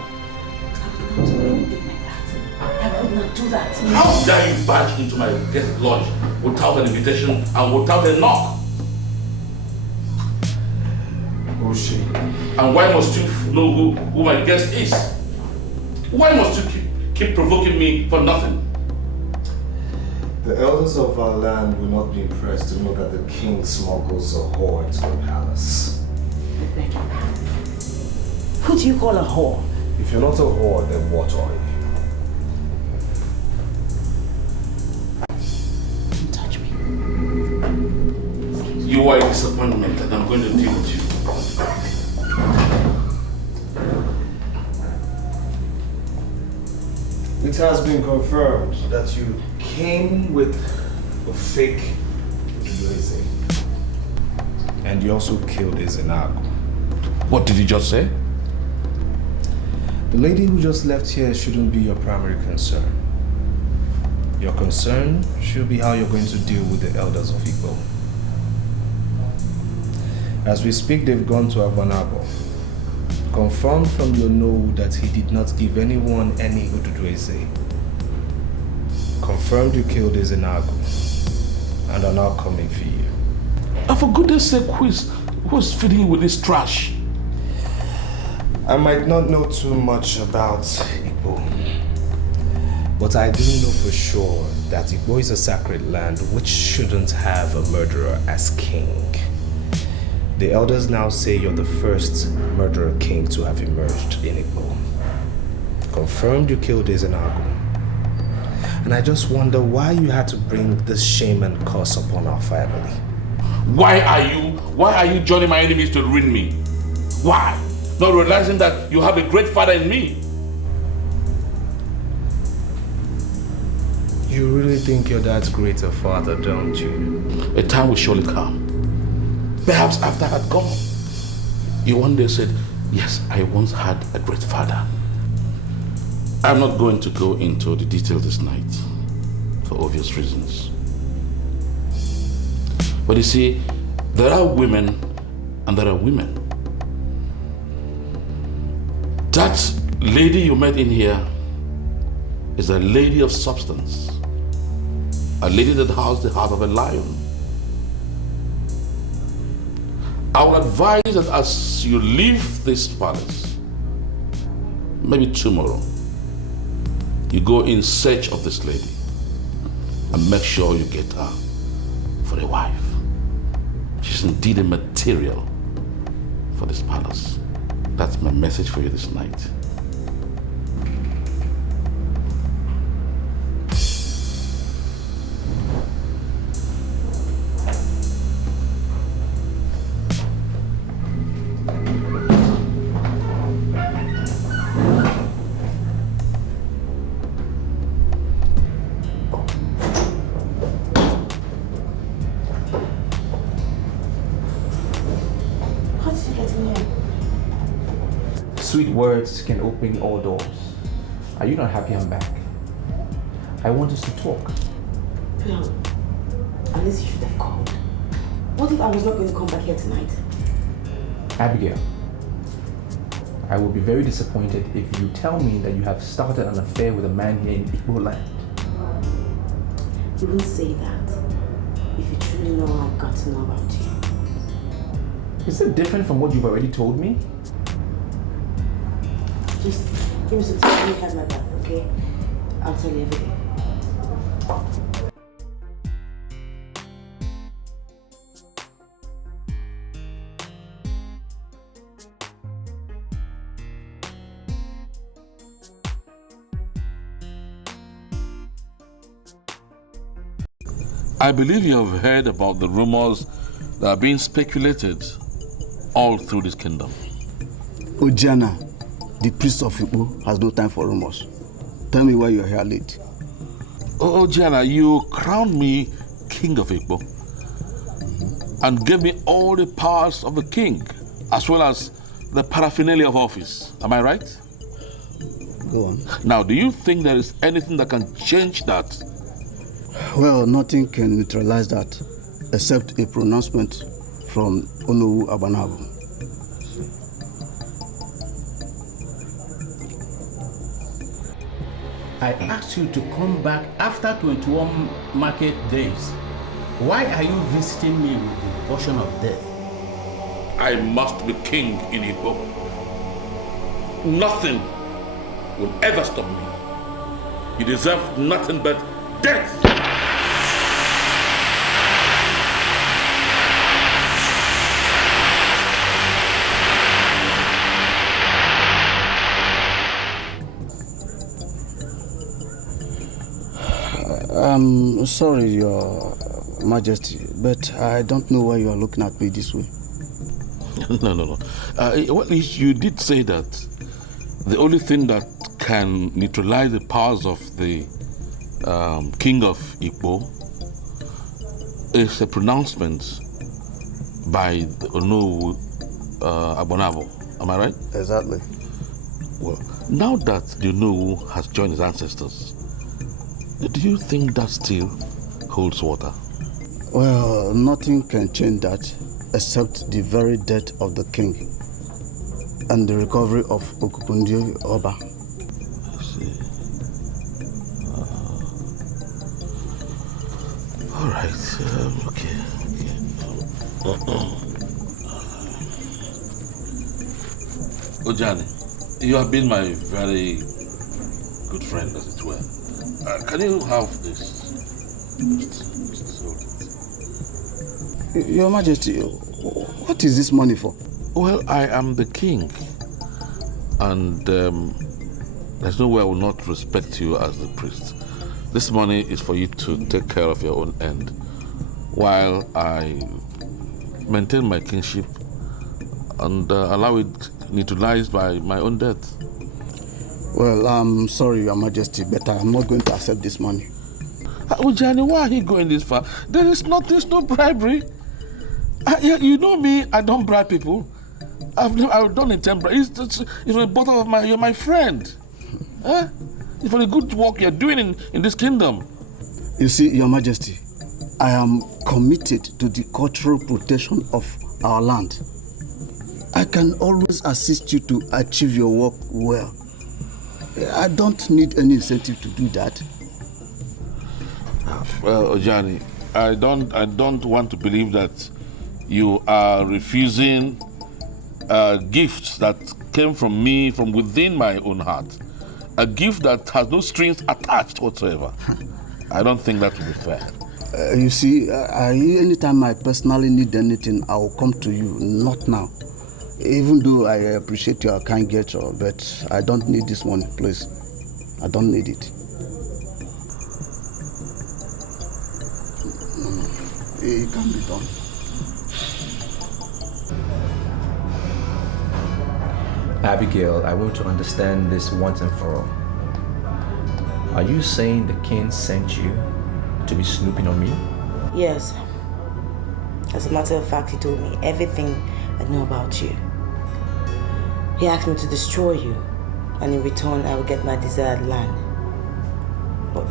I would not do anything like that. I would not do that. How dare you barge into my guest lodge without an invitation and without a knock? Oh shit. And why must you know who my guest is? Why must you keep provoking me for nothing? The elders of our land will not be impressed to know that the king smuggles a whore into the palace. Who do you call a whore? If you're not a whore, then what are you? Don't touch me. You are a disappointment and I'm going to deal with you. It has been confirmed that you came with a fake Eze. And you also killed Ezenago. What did you just say? The lady who just left here shouldn't be your primary concern. Your concern should be how you're going to deal with the elders of Igbo. As we speak, they've gone to Agbanabo. Confirmed from your know that he did not give anyone any Ududweze. Confirmed you killed Ezenago and are now coming for you. And for goodness sake, who's feeding you with this trash? I might not know too much about Igbo, but I do know for sure that Igbo is a sacred land which shouldn't have a murderer as king. The elders now say you're the first murderer king to have emerged in Igbo. Confirmed you killed Ezenago. And I just wonder why you had to bring this shame and curse upon our family. Why are you joining my enemies to ruin me? Why? Not realizing that you have a great father in me. You really think your dad's greater father, don't you? A time will surely come. Perhaps after I had gone, you one day said, yes, I once had a great father. I'm not going to go into the details this night for obvious reasons. But you see, there are women and there are women. That lady you met in here is a lady of substance. a lady that has the heart of a lion. I would advise that as you leave this palace, maybe tomorrow, you go in search of this lady and make sure you get her for a wife. She's indeed a material for this palace. That's my message for you this night. Sweet words can open all doors. Are you not happy I'm back? I want us to talk. No. At least you should have called. What if I was not going to come back here tonight? Abigail, I will be very disappointed if you tell me that you have started an affair with a man here in Igbo land. You won't say that if you truly know all I got to know about you. Is it different from what you've already told me? Just give me some time. Let me catch my breath, okay? I'll tell you everything. I believe you have heard about the rumors that are being speculated all through this kingdom. Ojana, the priest of Igbo, has no time for rumors. Tell me why you're here late. Oh, Ojana, you crowned me king of Igbo and gave me all the powers of the king, as well as the paraphernalia of office. Am I right? Go on. Now, do you think there is anything that can change that? Well, nothing can neutralize that except a pronouncement from Onowu Abanabo. I asked you to come back after 21 market days. Why are you visiting me with the portion of death? I must be king in Igbo. Nothing will ever stop me. You deserve nothing but death. I'm sorry, Your Majesty, but I don't know why you are looking at me this way. No. Well, you did say that the only thing that can neutralize the powers of the king of Igbo is a pronouncement by the Onowu Abonabo. Am I right? Exactly. Well, now that the Onowu has joined his ancestors, do you think that still holds water? Well, nothing can change that except the very death of the king and the recovery of Okukundio Oba. I see. All right. Okay. Ojani, you have been my very good friend, as it were. Can you have this? Your Majesty, what is this money for? Well, I am the king, and there's no way I will not respect you as the priest. This money is for you to take care of your own end, while I maintain my kingship and allow it neutralized by my own death. Well, I'm sorry, Your Majesty, but I'm not going to accept this money. Ojani, why are you going this far? There's no bribery. You know me, I don't bribe people. I've done it temporarily. It's for the bottom of you're my friend. It's for the good work you're doing in this kingdom. You see, Your Majesty, I am committed to the cultural protection of our land. I can always assist you to achieve your work well. I don't need any incentive to do that. Well, Ojani, I don't want to believe that you are refusing gifts that came from me from within my own heart. A gift that has no strings attached whatsoever. I don't think that would be fair. You see, anytime I personally need anything, I will come to you, not now. Even though I appreciate your kind gesture, but I don't need this money, please. I don't need it. It can be done. Abigail, I want to understand this once and for all. Are you saying the king sent you to be snooping on me? Yes. As a matter of fact, he told me everything I know about you. He asked me to destroy you, and in return, I will get my desired land. But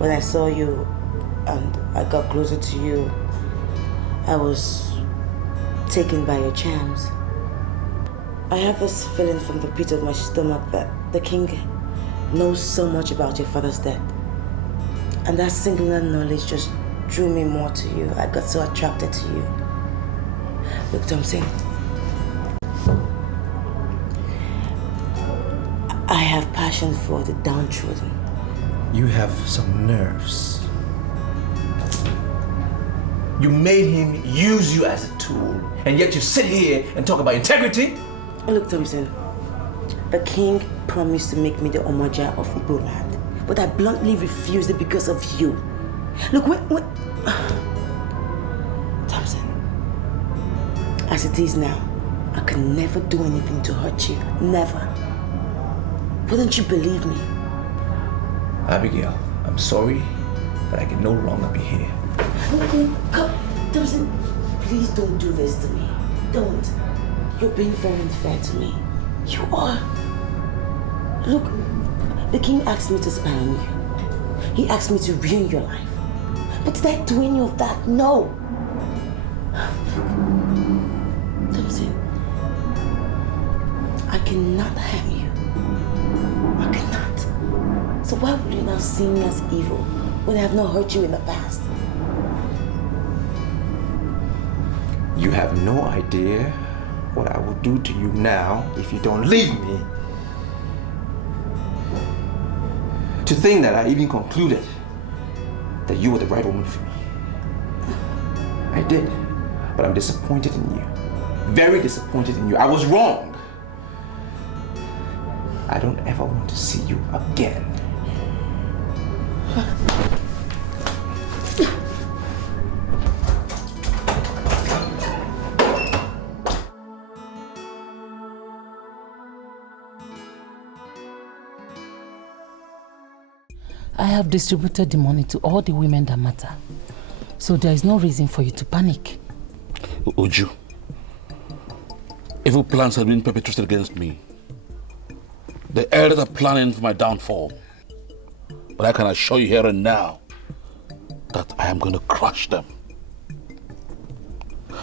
when I saw you and I got closer to you, I was taken by your charms. I have this feeling from the pit of my stomach that the king knows so much about your father's death. And that singular knowledge just drew me more to you. I got so attracted to you. Look, Thompson, I have passion for the downtrodden. You have some nerves. You made him use you as a tool, and yet you sit here and talk about integrity? Look, Thompson, the king promised to make me the Omoa of Igbo land, but I bluntly refused it because of you. Look, when Thompson, as it is now, I can never do anything to hurt you. Never. Wouldn't you believe me? Abigail, I'm sorry, but I can no longer be here. Come, Thompson, please don't do this to me. Don't. You're being very unfair to me. You are. Look, the king asked me to spy on you. He asked me to ruin your life. But did I do any of that? No. Thompson, I cannot harm you. I cannot. So why would you now see me as evil when I have not hurt you in the past? You have no idea what I will do to you now if you don't leave me. To think that I even concluded that you were the right woman for me. I did, but I'm disappointed in you. Very disappointed in you. I was wrong. I don't ever want to see you again. I have distributed the money to all the women that matter. So there is no reason for you to panic. Uju, evil plans have been perpetrated against me. The elders are planning for my downfall. But I can assure you here and now that I am going to crush them.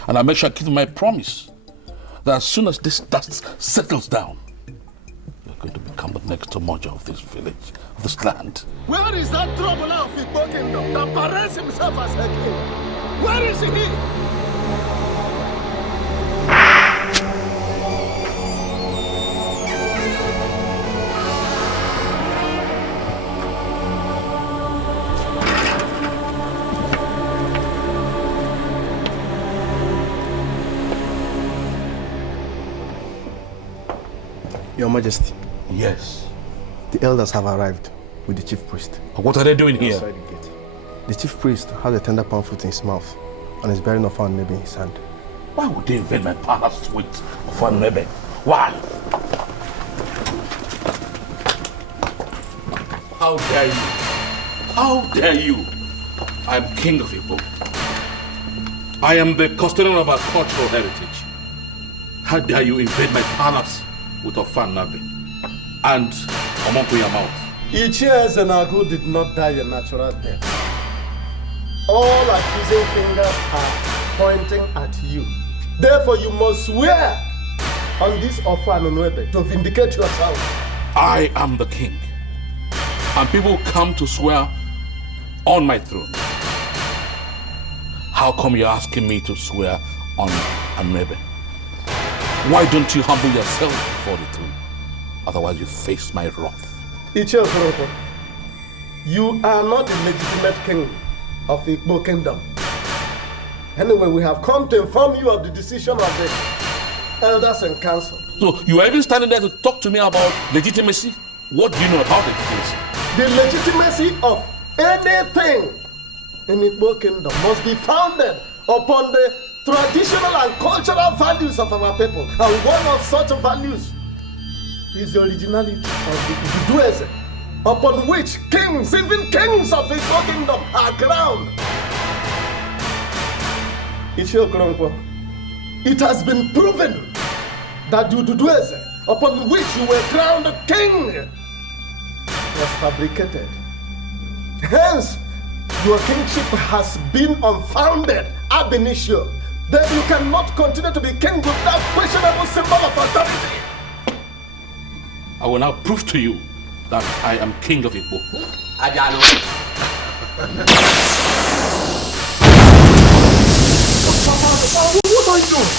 And I'll make sure I keep my promise that as soon as this dust settles down, you're going to become the next Omoa of this village, of this land. Where is that trouble of Igbo kingdom that parades himself as a king? Where is he? Your Majesty. Yes. The elders have arrived with the chief priest. What are they doing here? Outside the gate. The chief priest has a tender palm fruit in his mouth and is bearing a fan maybe in his hand. Why would they invade my palace with a fan maybe? Why? How dare you? How dare you? I'm king of Igbo. I am the custodian of our cultural heritage. How dare you invade my palace with a fan nabbing and a monk in your mouth? Ichie Ezenagu did not die a natural death. All accusing fingers are pointing at you. Therefore, you must swear on this offer to vindicate yourself. I am the king. And people come to swear on my throne. How come you're asking me to swear on Amrebe? Why don't you humble yourself before the throne? Otherwise you face my wrath. Ichiokoroko, you are not the legitimate king of Igbo kingdom. Anyway, we have come to inform you of the decision of the elders and council. So you are even standing there to talk to me about legitimacy? What do you know about legitimacy? The legitimacy of anything in Igbo kingdom must be founded upon the traditional and cultural values of our people. And one of such values is the originality of the Idueze, upon which kings, even kings of Igbo kingdom, are crowned. It has been proven that the Idueze, upon which you were crowned king, was fabricated. Hence, your kingship has been unfounded ab initio. Then you cannot continue to be king without questionable symbol of authority. I will now prove to you that I am king of Igbo. Ajano. What are you doing?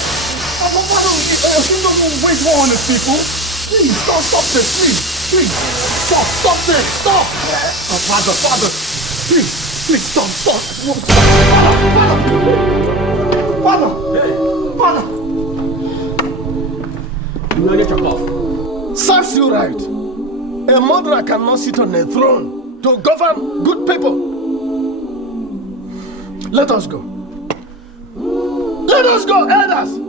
Why don't you wage war on these people? Please, stop this, please. Stop this, stop. Father, please, stop. Father. You know your boss. Serves you right. A murderer cannot sit on a throne to govern good people. Let us go. Let us go, elders.